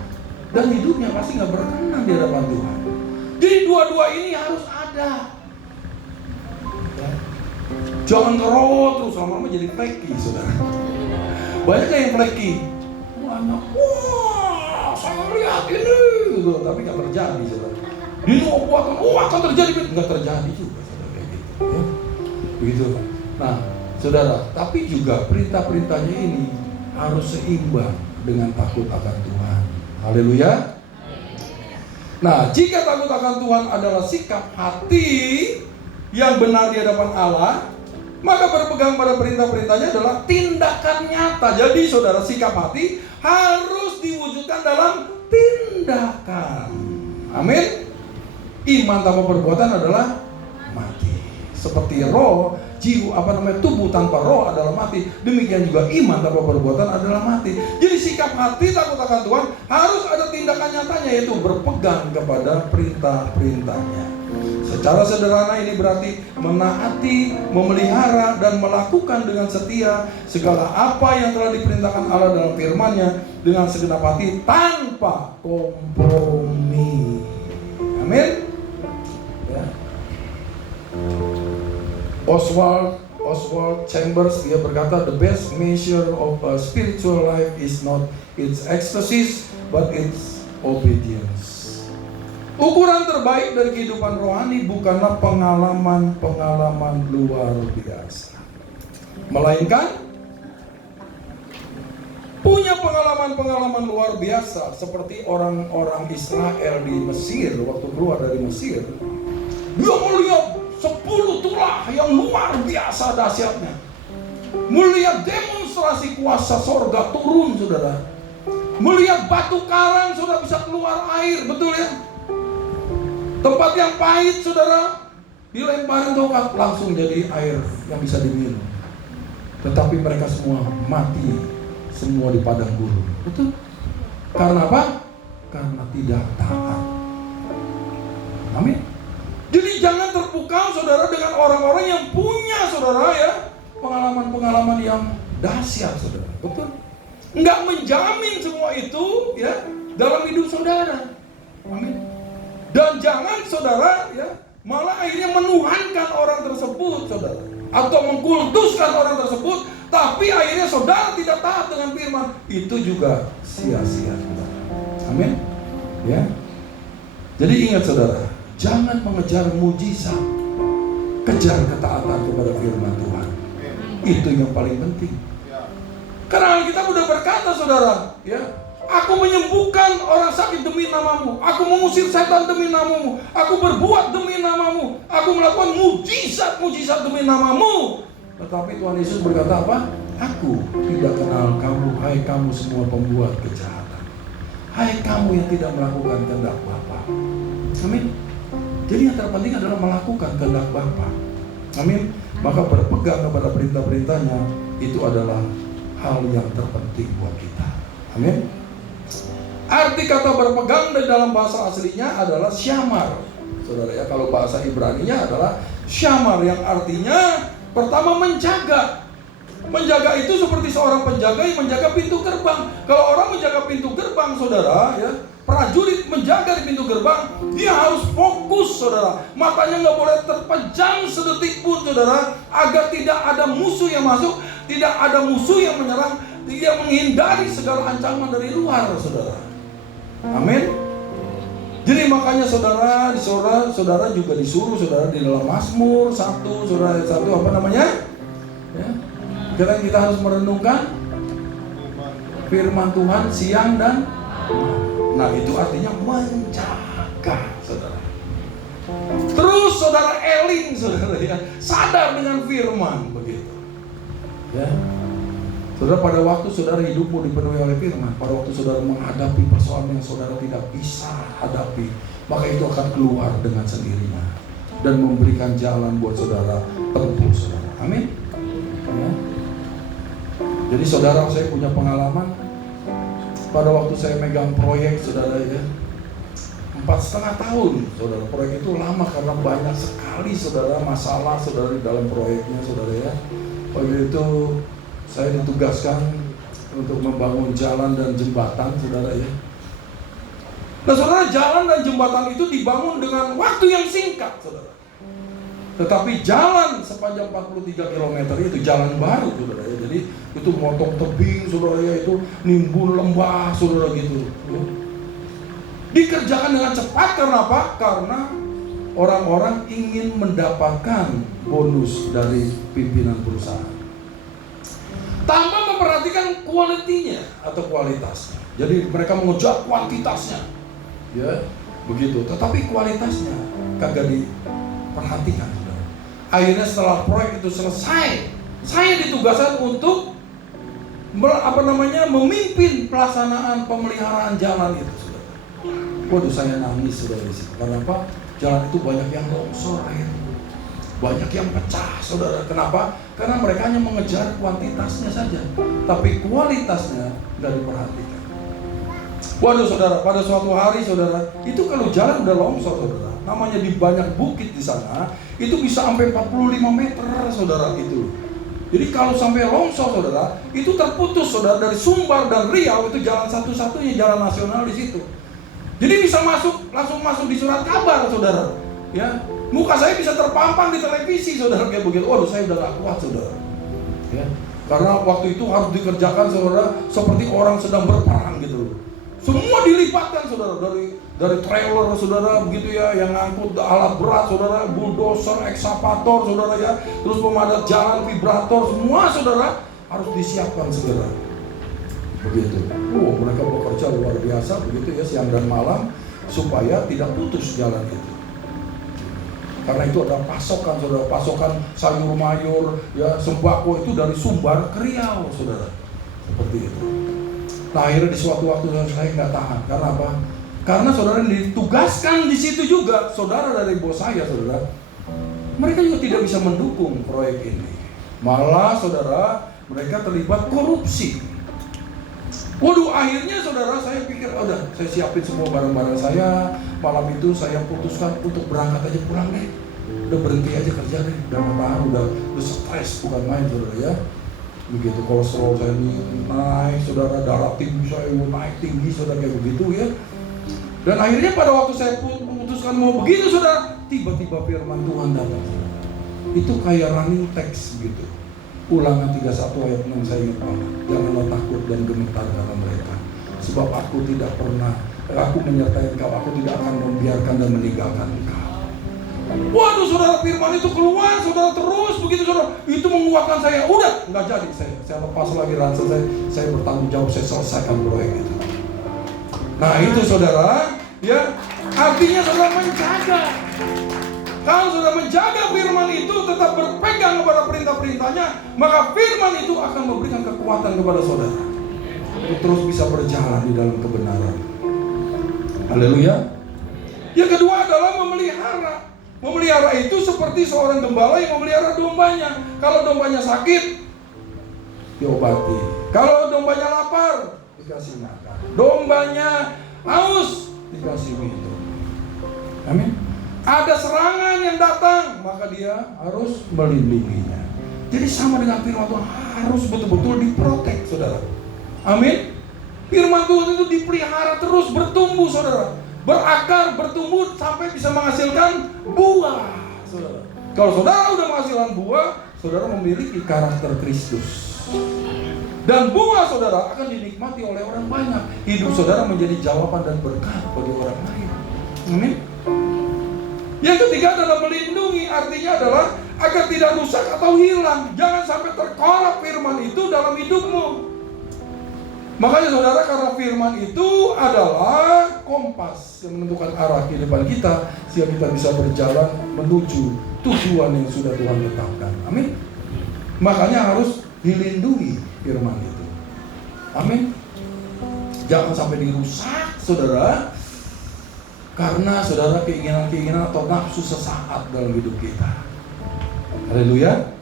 Dan hidupnya pasti nggak berkenan di hadapan Tuhan. Jadi dua-dua ini harus ada. Ya. Jangan ngerot terus, lama-lama jadi flaky, saudara. Banyak yang flaky. Banyak, wah, saya lihat ini, gitu, tapi nggak terjadi, saudara. Dia mau buatkan, akan terjadi, nggak terjadi juga, saudara, kayak gitu. Ya. Begitu. Nah, saudara, tapi juga perintah-perintahnya ini harus seimbang dengan takut akan Tuhan. Haleluya. Nah, jika takut akan Tuhan adalah sikap hati yang benar di hadapan Allah, maka berpegang pada perintah-perintahnya adalah tindakan nyata. Jadi saudara, sikap hati harus diwujudkan dalam tindakan. Amin. Iman tanpa perbuatan adalah mati. Seperti roh tubuh tanpa roh adalah mati. Demikian juga iman tanpa perbuatan adalah mati. Jadi sikap hati takut akan Tuhan harus ada tindakan nyatanya, yaitu berpegang kepada perintah-perintahnya. Secara sederhana ini berarti menaati, memelihara, dan melakukan dengan setia segala apa yang telah diperintahkan Allah dalam firman-Nya dengan segenap hati tanpa kompromi. Amin. Ya. Oswald Chambers, dia berkata, the best measure of a spiritual life is not its ecstasies but its obedience. Ukuran terbaik dari kehidupan rohani bukanlah pengalaman-pengalaman luar biasa, melainkan punya pengalaman-pengalaman luar biasa seperti orang-orang Israel di Mesir waktu keluar dari Mesir. Dia melihat 10 tulah yang luar biasa dahsyatnya, melihat demonstrasi kuasa sorga turun, saudara, melihat batu karang sudah bisa keluar air, betul ya? Tempat yang pahit, saudara, dilemparin tongkat langsung jadi air yang bisa diminum. Tetapi mereka semua mati, semua di padang gurun. Betul? Karena apa? Karena tidak taat. Amin. Jadi jangan terpukau, saudara, dengan orang-orang yang punya, saudara, ya, pengalaman-pengalaman yang dahsyat, saudara. Betul? Enggak menjamin semua itu, ya, dalam hidup saudara. Amin. Dan jangan, saudara, ya, malah akhirnya menuhankan orang tersebut, saudara, atau mengkultuskan orang tersebut, tapi akhirnya saudara tidak taat dengan firman. Itu juga sia-sia, saudara. Amin. Ya. Jadi ingat, saudara, jangan mengejar mujizat, kejar ketaatan kepada firman Tuhan. Itu yang paling penting. Karena kita udah berkata, saudara, ya, aku menyembuhkan orang sakit demi namamu, aku mengusir setan demi namamu, aku berbuat demi namamu, aku melakukan mujizat-mujizat demi namamu. Tetapi Tuhan Yesus berkata apa? Aku tidak kenal kamu, hai kamu semua pembuat kejahatan, hai kamu yang tidak melakukan kehendak Bapa. Amin. Jadi yang terpenting adalah melakukan kehendak Bapa. Amin. Maka berpegang kepada perintah-perintahnya itu adalah hal yang terpenting buat kita. Amin. Arti kata berpegang di dalam bahasa aslinya adalah syamar, saudara, ya. Kalau bahasa Ibraninya adalah syamar, yang artinya pertama menjaga. Menjaga itu seperti seorang penjaga yang menjaga pintu gerbang. Kalau orang menjaga pintu gerbang, saudara, ya, prajurit menjaga di pintu gerbang, dia harus fokus, saudara. Matanya nggak boleh terpejam sedetik pun, saudara, agar tidak ada musuh yang masuk, tidak ada musuh yang menyerang. Dia menghindari segala ancaman dari luar, saudara. Amin. Jadi makanya saudara juga disuruh, saudara, di dalam Mazmur 1, saudara, 1 apa namanya? Ya. Kita harus merenungkan firman Tuhan siang dan malam. Nah, itu artinya menjaga, saudara. Terus saudara eling, saudara, ya, sadar dengan firman, begitu. Ya. Saudara, pada waktu saudara hidupmu dipenuhi oleh firman, pada waktu saudara menghadapi persoalan yang saudara tidak bisa hadapi, maka itu akan keluar dengan sendirinya dan memberikan jalan buat saudara tempuh, saudara. Amin. Ya. Jadi saudara, saya punya pengalaman pada waktu saya megang proyek, saudara, ya, 4,5 tahun, saudara. Proyek itu lama karena banyak sekali, saudara, masalah, saudara, di dalam proyeknya, saudara, ya. Waktu itu saya ditugaskan untuk membangun jalan dan jembatan, saudara, ya. Nah, saudara, jalan dan jembatan itu dibangun dengan waktu yang singkat, saudara. Tetapi jalan sepanjang 43 km itu jalan baru, saudara, ya. Jadi itu motong tebing, saudara, ya, itu nimbun lembah, saudara, gitu. Ya. Dikerjakan dengan cepat karena apa? Karena orang-orang ingin mendapatkan bonus dari pimpinan perusahaan, tanpa memperhatikan kualitinya atau kualitasnya. Jadi mereka mengejar kuantitasnya, ya, begitu. Tetapi kualitasnya kagak diperhatikan. Akhirnya setelah proyek itu selesai, saya ditugaskan untuk memimpin pelaksanaan pemeliharaan jalan itu, saudara. Waduh, saya nangis, saudara, di situ. Karena apa? Jalan itu banyak yang longsor akhirnya. Banyak yang pecah, saudara. Kenapa? Karena mereka hanya mengejar kuantitasnya saja, tapi kualitasnya nggak diperhatikan. Waduh saudara, pada suatu hari saudara, itu kalau jalan udah longsor saudara, namanya di banyak bukit di sana, itu bisa sampai 45 meter saudara itu. Jadi kalau sampai longsor saudara, itu terputus saudara dari Sumbar dan Riau, itu jalan satu-satunya jalan nasional di situ. Jadi bisa langsung masuk di surat kabar saudara. Ya, muka saya bisa terpampang di televisi saudara kayak begitu. Waduh, saya udah gak kuat saudara. Ya, karena waktu itu harus dikerjakan saudara seperti orang sedang berperang gitu. Semua dilipatkan saudara, dari trailer saudara begitu ya, yang ngangkut alat berat saudara, bulldozer, ekskavator saudara ya, terus pemadat jalan, vibrator, semua saudara harus disiapkan segera. Begitu. Mereka bekerja luar biasa begitu ya, siang dan malam supaya tidak putus jalan itu. Karena itu ada pasokan saudara, pasokan sayur mayur ya, sembako itu dari Sumbar ke Riau saudara, seperti itu. Nah akhirnya di suatu waktu saya nggak tahan. Karena apa? Karena saudara ditugaskan di situ juga, saudara dari bos saya saudara, mereka juga tidak bisa mendukung proyek ini. Malah saudara, mereka terlibat korupsi. Waduh, akhirnya saudara saya pikir, udah saya siapin semua barang-barang saya. Malam itu saya putuskan untuk berangkat aja pulang deh. Udah berhenti aja kerja deh. Udah stres, bukan main saudara ya. Begitu, kolesterol saya naik saudara, darah tinggi saya naik tinggi saudara kayak begitu ya. Dan akhirnya pada waktu saya memutuskan mau begitu saudara, tiba-tiba firman Tuhan datang. Itu kayak running text gitu. Ulangan 31 ayat 6 saya ingat banget. Janganlah takut dan gemetar karena mereka, sebab aku menyertai engkau, aku tidak akan membiarkan dan meninggalkan engkau. Waduh saudara, firman itu keluar saudara, terus begitu saudara, itu menguatkan saya. Udah, nggak jadi, saya lepas lagi ransel saya bertanggung jawab, saya selesaikan proyek itu. Nah itu saudara, ya artinya saudara menjaga. Kalau saudara menjaga firman itu, tetap berpegang kepada perintah-perintahnya, maka firman itu akan memberikan kekuatan kepada saudara untuk terus bisa berjalan di dalam kebenaran. Haleluya. Yang kedua adalah memelihara. Memelihara itu seperti seorang gembala yang memelihara dombanya. Kalau dombanya sakit, diobati. Kalau dombanya lapar, dikasih makan. Dombanya haus, dikasih minum. Amin. Ada serangan yang datang, maka dia harus melindunginya. Jadi sama dengan firman Tuhan, harus betul-betul diprotek saudara. Amin. Firman Tuhan itu dipelihara terus, bertumbuh saudara, berakar, bertumbuh sampai bisa menghasilkan buah saudara. Kalau saudara udah menghasilkan buah, saudara memiliki karakter Kristus. Dan buah saudara akan dinikmati oleh orang banyak. Hidup saudara menjadi jawaban dan berkat bagi orang lain. Amin. Yang ketiga adalah melindungi, artinya adalah agar tidak rusak atau hilang. Jangan sampai terkolap firman itu dalam hidupmu. Makanya saudara, karena firman itu adalah kompas yang menentukan arah kehidupan kita, sehingga kita bisa berjalan menuju tujuan yang sudah Tuhan tetapkan. Amin. Makanya harus dilindungi firman itu. Amin. Jangan sampai dirusak saudara, karena saudara keinginan-keinginan atau nafsu sesaat dalam hidup kita. Haleluya.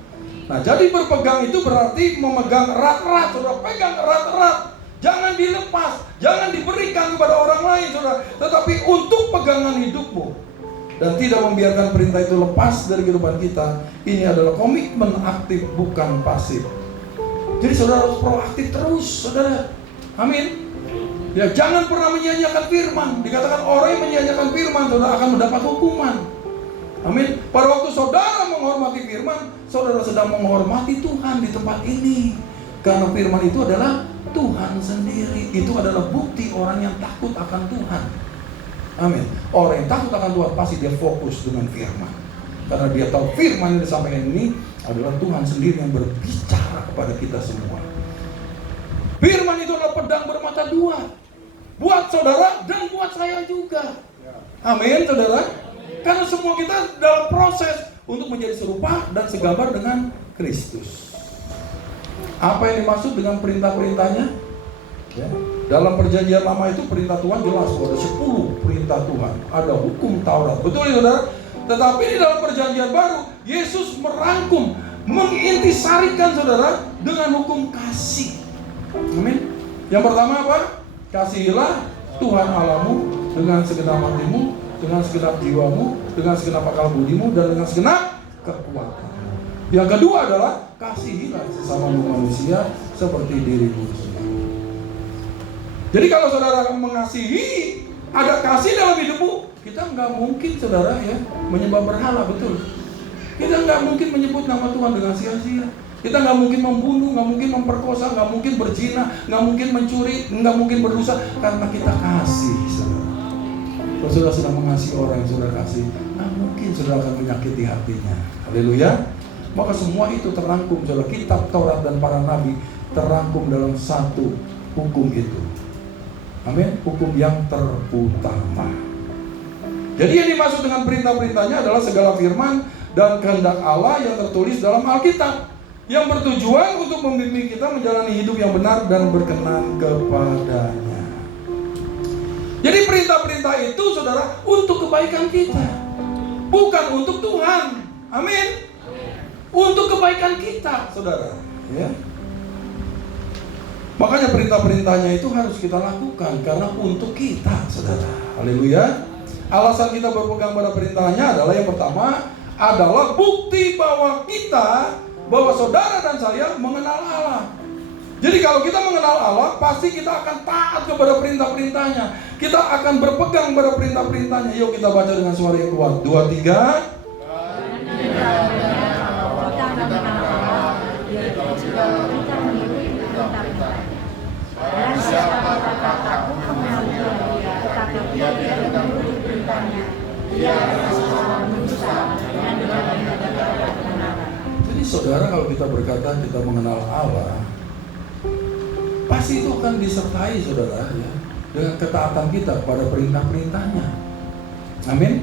Nah, jadi berpegang itu berarti memegang erat-erat, saudara, pegang erat-erat. Jangan dilepas, jangan diberikan kepada orang lain saudara, tetapi untuk pegangan hidupmu. Dan tidak membiarkan perintah itu lepas dari kehidupan kita. Ini adalah komitmen aktif, bukan pasif. Jadi saudara harus proaktif terus saudara. Amin. Ya, jangan pernah menyia-nyiakan firman. Dikatakan orang yang menyia-nyiakan firman, saudara akan mendapat hukuman. Amin. Pada waktu saudara menghormati firman, saudara sedang menghormati Tuhan di tempat ini. Karena firman itu adalah Tuhan sendiri. Itu adalah bukti orang yang takut akan Tuhan. Amin. Orang yang takut akan Tuhan pasti dia fokus dengan firman. Karena dia tahu firman yang disampaikan ini adalah Tuhan sendiri yang berbicara kepada kita semua. Firman itu adalah pedang bermata dua, buat saudara dan buat saya juga. Amin saudara. Karena semua kita dalam proses untuk menjadi serupa dan segambar dengan Kristus. Apa yang dimaksud dengan perintah-perintahnya? Ya. Dalam perjanjian lama itu perintah Tuhan jelas, ada 10 perintah Tuhan, ada hukum Taurat. Betul ya saudara? Tetapi di dalam perjanjian baru, Yesus merangkum, mengintisarikan saudara dengan hukum kasih. Amin. Yang pertama apa? Kasihilah Tuhan Allahmu dengan segenap hatimu, dengan segenap jiwamu, dengan segenap akal budimu, dan dengan segenap kekuatan. Yang kedua adalah kasihilah sesamamu manusia seperti dirimu sendiri. Jadi kalau saudara mengasihi, ada kasih dalam hidupmu, kita nggak mungkin saudara ya menyembah berhala, betul. Kita nggak mungkin menyebut nama Tuhan dengan sia-sia. Kita nggak mungkin membunuh, nggak mungkin memperkosa, nggak mungkin berzina, nggak mungkin mencuri, nggak mungkin berdosa, karena kita kasih, saudara. Kalau saudara sedang mengasihi orang yang saudara kasih, nggak mungkin saudara akan menyakiti hatinya. Haleluya. Maka semua itu terangkum, saudara. Kitab Taurat dan para nabi terangkum dalam satu hukum itu. Amin. Hukum yang terutama. Jadi yang dimaksud dengan perintah-perintahnya adalah segala firman dan kehendak Allah yang tertulis dalam Alkitab, yang bertujuan untuk membimbing kita menjalani hidup yang benar dan berkenan kepadanya. Jadi perintah-perintah itu saudara untuk kebaikan kita, bukan untuk Tuhan. Amin. Untuk kebaikan kita, saudara, ya. Makanya perintah-perintahnya itu harus kita lakukan karena untuk kita, saudara. Haleluya. Alasan kita berpegang pada perintahnya adalah yang pertama adalah bukti bahwa saudara dan saya mengenal Allah. Jadi kalau kita mengenal Allah, pasti kita akan taat kepada perintah-perintahnya. Kita akan berpegang pada perintah-perintahnya. Yuk kita baca dengan suara yang kuat. 2, 3. Dan siapa berkata aku mengenal dia, tetapi dia tidak menuruti perintahnya, dia adalah seorang pendusta dan tidak menjaga kebenaran. Jadi saudara, kalau kita berkata kita mengenal Allah, pasti itu akan disertai saudara ya dengan ketaatan kita pada perintah-perintahnya. Amin.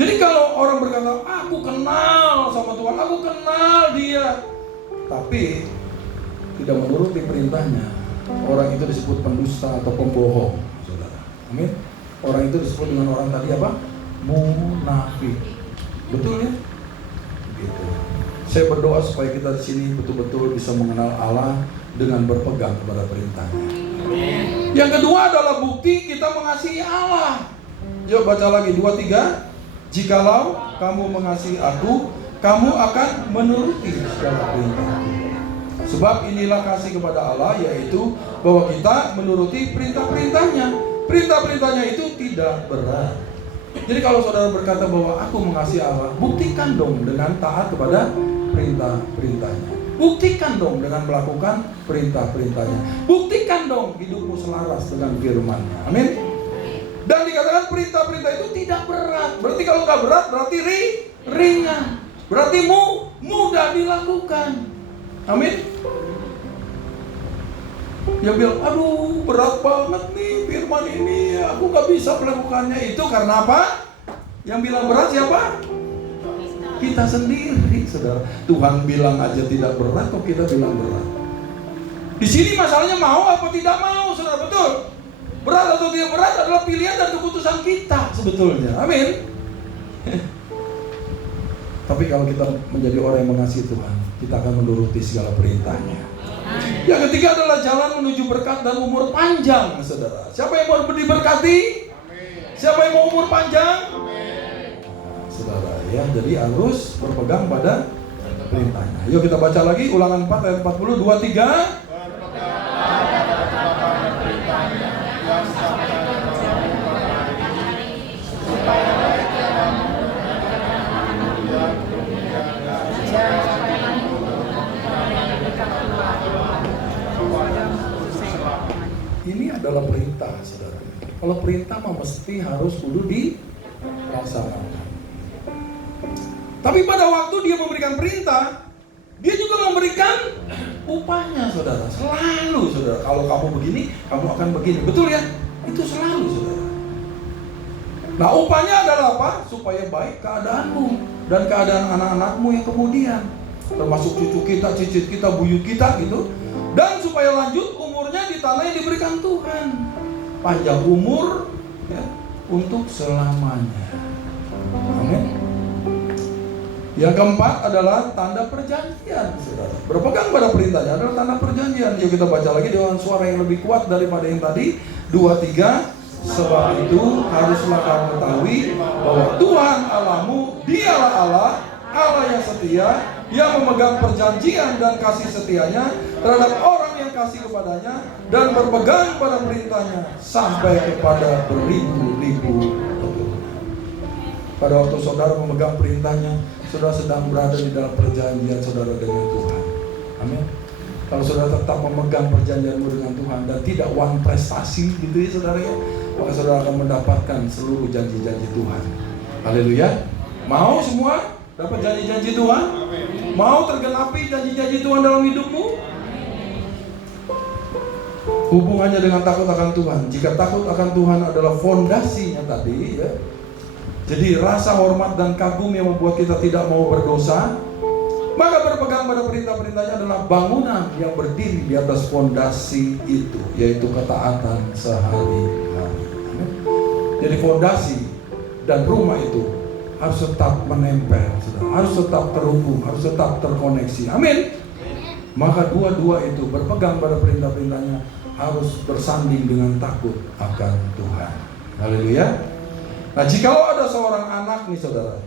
Jadi kalau orang berkata aku kenal sama Tuhan, aku kenal dia, tapi tidak menuruti perintahnya, orang itu disebut pendusta atau pembohong, saudara. Amin. Orang itu disebut dengan orang tadi apa? Munafik. Betul ya? Begitu. Saya berdoa supaya kita di sini betul-betul bisa mengenal Allah dengan berpegang kepada perintahnya. Amin. Yang kedua adalah bukti kita mengasihi Allah. Yuk baca lagi 2, 3. Jikalau kamu mengasihi aku, kamu akan menuruti segala perintahku. Sebab inilah kasih kepada Allah, yaitu bahwa kita menuruti perintah-perintahnya. Perintah-perintahnya itu tidak berat. Jadi kalau saudara berkata bahwa aku mengasihi Allah, buktikan dong dengan taat kepada perintah-perintahnya. Buktikan dong dengan melakukan perintah-perintahnya. Buktikan dong hidupmu selaras dengan firman-Nya. Amin. Dan dikatakan perintah-perintah itu tidak berat. Berarti kalau nggak berat, berarti ringan. Berarti mudah dilakukan. Amin. Yang bilang, aduh berat banget nih firman ini, aku gak bisa melakukannya. Itu karena apa? Yang bilang berat siapa? Kita sendiri, saudara. Tuhan bilang aja tidak berat, kok kita bilang berat. Di sini masalahnya mau apa tidak mau, saudara, betul? Berat atau tidak berat adalah pilihan dan keputusan kita sebetulnya. Amin. Tapi kalau kita menjadi orang yang mengasihi Tuhan, kita akan menuruti segala perintahnya. Yang ketiga adalah jalan menuju berkat dan umur panjang, saudara. Siapa yang mau diberkati? Siapa yang mau umur panjang? Saudara, ya, jadi harus berpegang pada perintahnya. Yuk kita baca lagi Ulangan 4 ayat 40, 2, 3. Ini adalah perintah, saudara. Kalau perintah mah mesti harus kudu dilaksanakan. Tapi pada waktu dia memberikan perintah, dia juga memberikan upahnya, saudara. Selalu, saudara. Kalau kamu begini, kamu akan begini. Betul ya? Itu selalu, saudara. Nah, upahnya adalah apa? Supaya baik keadaanmu dan keadaan anak-anakmu yang kemudian, termasuk cucu kita, cicit kita, buyut kita gitu. Dan supaya lanjut umurnya di tanah yang diberikan Tuhan, panjang umur ya, untuk selamanya. Amin. Yang keempat adalah tanda perjanjian, saudara. Berpegang pada perintahnya adalah tanda perjanjian. Yuk kita baca lagi dengan suara yang lebih kuat daripada yang tadi. 2-3. Sebab itu haruslah kamu ketahui bahwa Tuhan Allahmu, Dialah Allah, Allah yang setia, yang memegang perjanjian dan kasih setianya terhadap orang yang kasih kepadanya dan berpegang pada perintahnya sampai kepada beribu-ribu keturunan. Pada waktu saudara memegang perintahnya, saudara sedang berada di dalam perjanjian saudara dengan Tuhan. Amin. Kalau saudara tetap memegang perjanjianmu dengan Tuhan dan tidak one prestasi gitu ya saudara ya, maka saudara akan mendapatkan seluruh janji-janji Tuhan. Haleluya. Mau semua dapat janji-janji Tuhan? Mau tergenapi janji-janji Tuhan dalam hidupmu? Hubungannya dengan takut akan Tuhan. Jika takut akan Tuhan adalah fondasinya tadi ya, jadi rasa hormat dan kagum yang membuat kita tidak mau berdosa, maka berpegang pada perintah-perintahnya adalah bangunan yang berdiri di atas fondasi itu, yaitu ketaatan sehari-hari. Jadi fondasi dan rumah itu harus tetap menempel, harus tetap terhubung, harus tetap terkoneksi. Amin. Maka dua-dua itu berpegang pada perintah-perintahnya harus bersanding dengan takut akan Tuhan. Haleluya. Nah, jikalau ada seorang anak nih saudara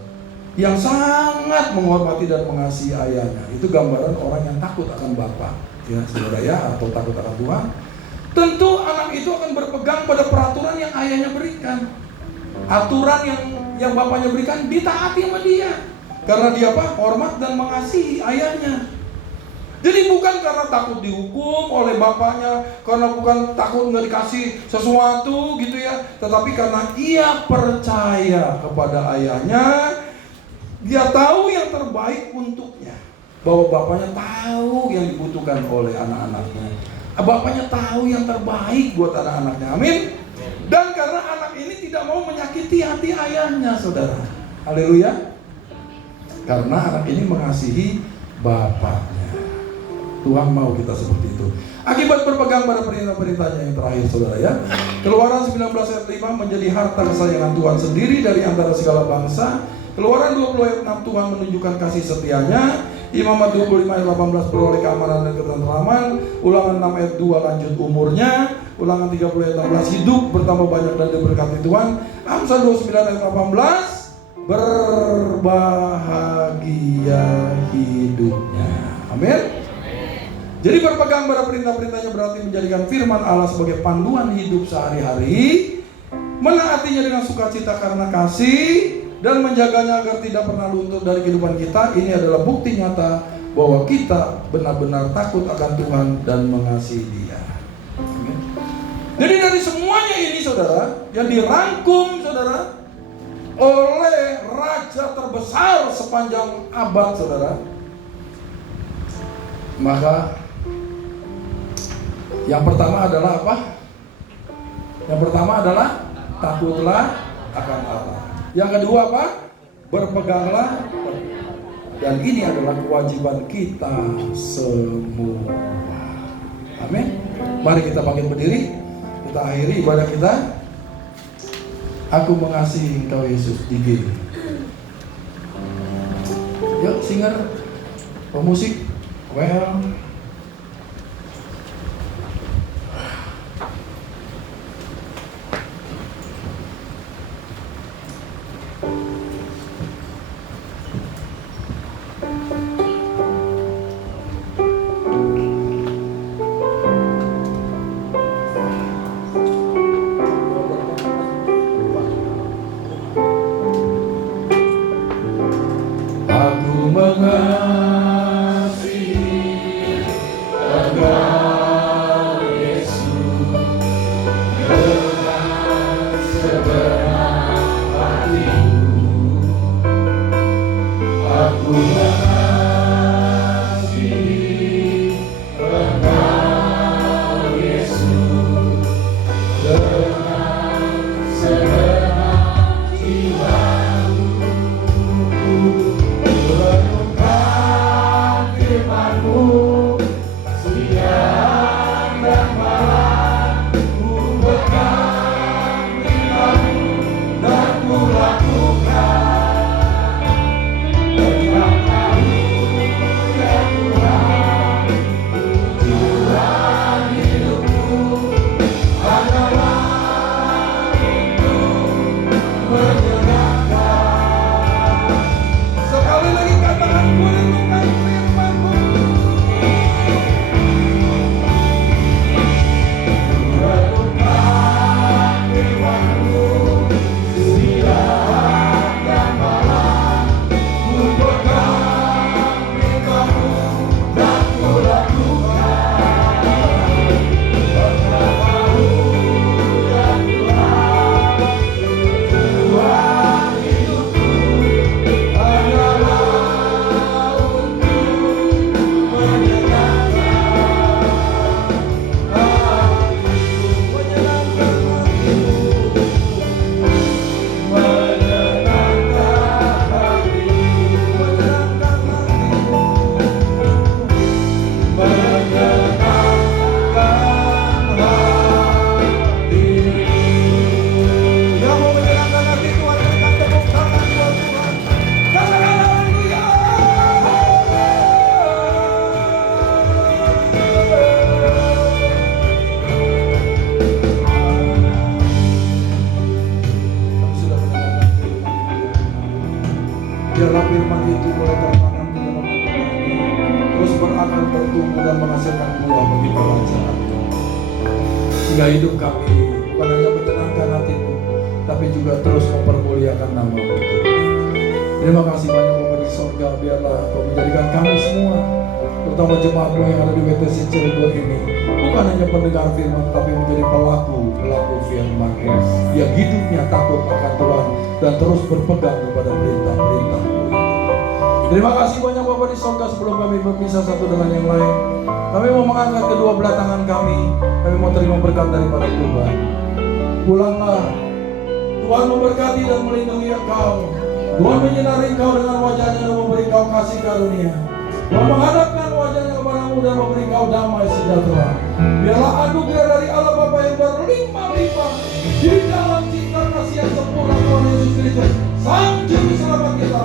yang sangat menghormati dan mengasihi ayahnya, itu gambaran orang yang takut akan Bapa, ya saudara ya, atau takut akan Tuhan. Tentu anak itu akan berpegang pada peraturan yang ayahnya berikan. Aturan yang bapaknya berikan ditaati sama dia. Karena dia apa? Hormat dan mengasihi ayahnya. Jadi bukan karena takut dihukum oleh bapaknya, karena bukan takut nggak dikasih sesuatu gitu ya, tetapi karena ia percaya kepada ayahnya. Dia tahu yang terbaik untuknya, bahwa bapaknya tahu yang dibutuhkan oleh anak-anaknya. Bapaknya tahu yang terbaik buat anak-anaknya. Amin. Dan karena anak ini tidak mau menyakiti hati ayahnya, saudara. Haleluya. Karena anak ini mengasihi bapaknya. Tuhan mau kita seperti itu. Akibat berpegang pada perintah-perintahnya yang terakhir, saudara ya, Keluaran 19 ayat 5 menjadi harta kesayangan Tuhan sendiri dari antara segala bangsa. Keluaran 20 ayat 6 Tuhan menunjukkan kasih setianya. Imamat 25 ayat 18 beroleh keamanan dan ketentraman. Ulangan 6 ayat 2 lanjut umurnya. Ulangan 30 ayat 16 hidup bertambah banyak dan diberkati Tuhan. Amsal 29 ayat 18 berbahagia hidupnya. Amin. Jadi berpegang pada perintah-perintahnya berarti menjadikan firman Allah sebagai panduan hidup sehari-hari, menaatinya dengan sukacita karena kasih, dan menjaganya agar tidak pernah luntur dari kehidupan kita. Ini adalah bukti nyata bahwa kita benar-benar takut akan Tuhan dan mengasihi Dia. Amin. Jadi dari semuanya ini saudara, yang dirangkum saudara oleh raja terbesar sepanjang abad saudara, maka yang pertama adalah apa? Yang pertama adalah takutlah akan Allah. Yang kedua apa? Berpeganglah. Dan ini adalah kewajiban kita semua. Amin. Mari kita bangkit berdiri. Kita akhiri ibadah kita. Aku mengasihi Engkau Yesus. Digil. Yuk singer, pemusik, well. Biarlah firman itu mulai tertanam di dalam hati kami, terus berakar, bertumbuh dan menghasilkan buah bagi kerajaan. Sehingga hidup kami bukan hanya menyenangkan hatimu, tapi juga terus mempermuliakan nama-Mu. Terima kasih banyak Bapa di sorga. Biarlah Kau menjadikan kami semua, terutama jemaat-Mu yang ada di WTC Cilegon ini, bukan hanya pendengar firman, tapi menjadi pelaku firman yang hidupnya takut akan Tuhan dan terus berpegang kepada perintah-perintah-Mu. Terima kasih banyak Bapa di sorga. Sebelum kami berpisah satu dengan yang lain, kami mau mengangkat kedua belah tangan kami. Kami mau terima berkat daripada Tuhan. Pulanglah, Tuhan memberkati dan melindungi engkau. Tuhan menyinari engkau dengan wajahnya dan memberi engkau kasih karunia. Tuhan menghadapkan wajahnya kepadamu dan memberi engkau damai sejahtera. Biarlah anugerah dari Allah Bapa yang berlimpah-limpah di dalam cinta kasih yang sempurna Tuhan Yesus Kristus, Sang Juru Selamat kita,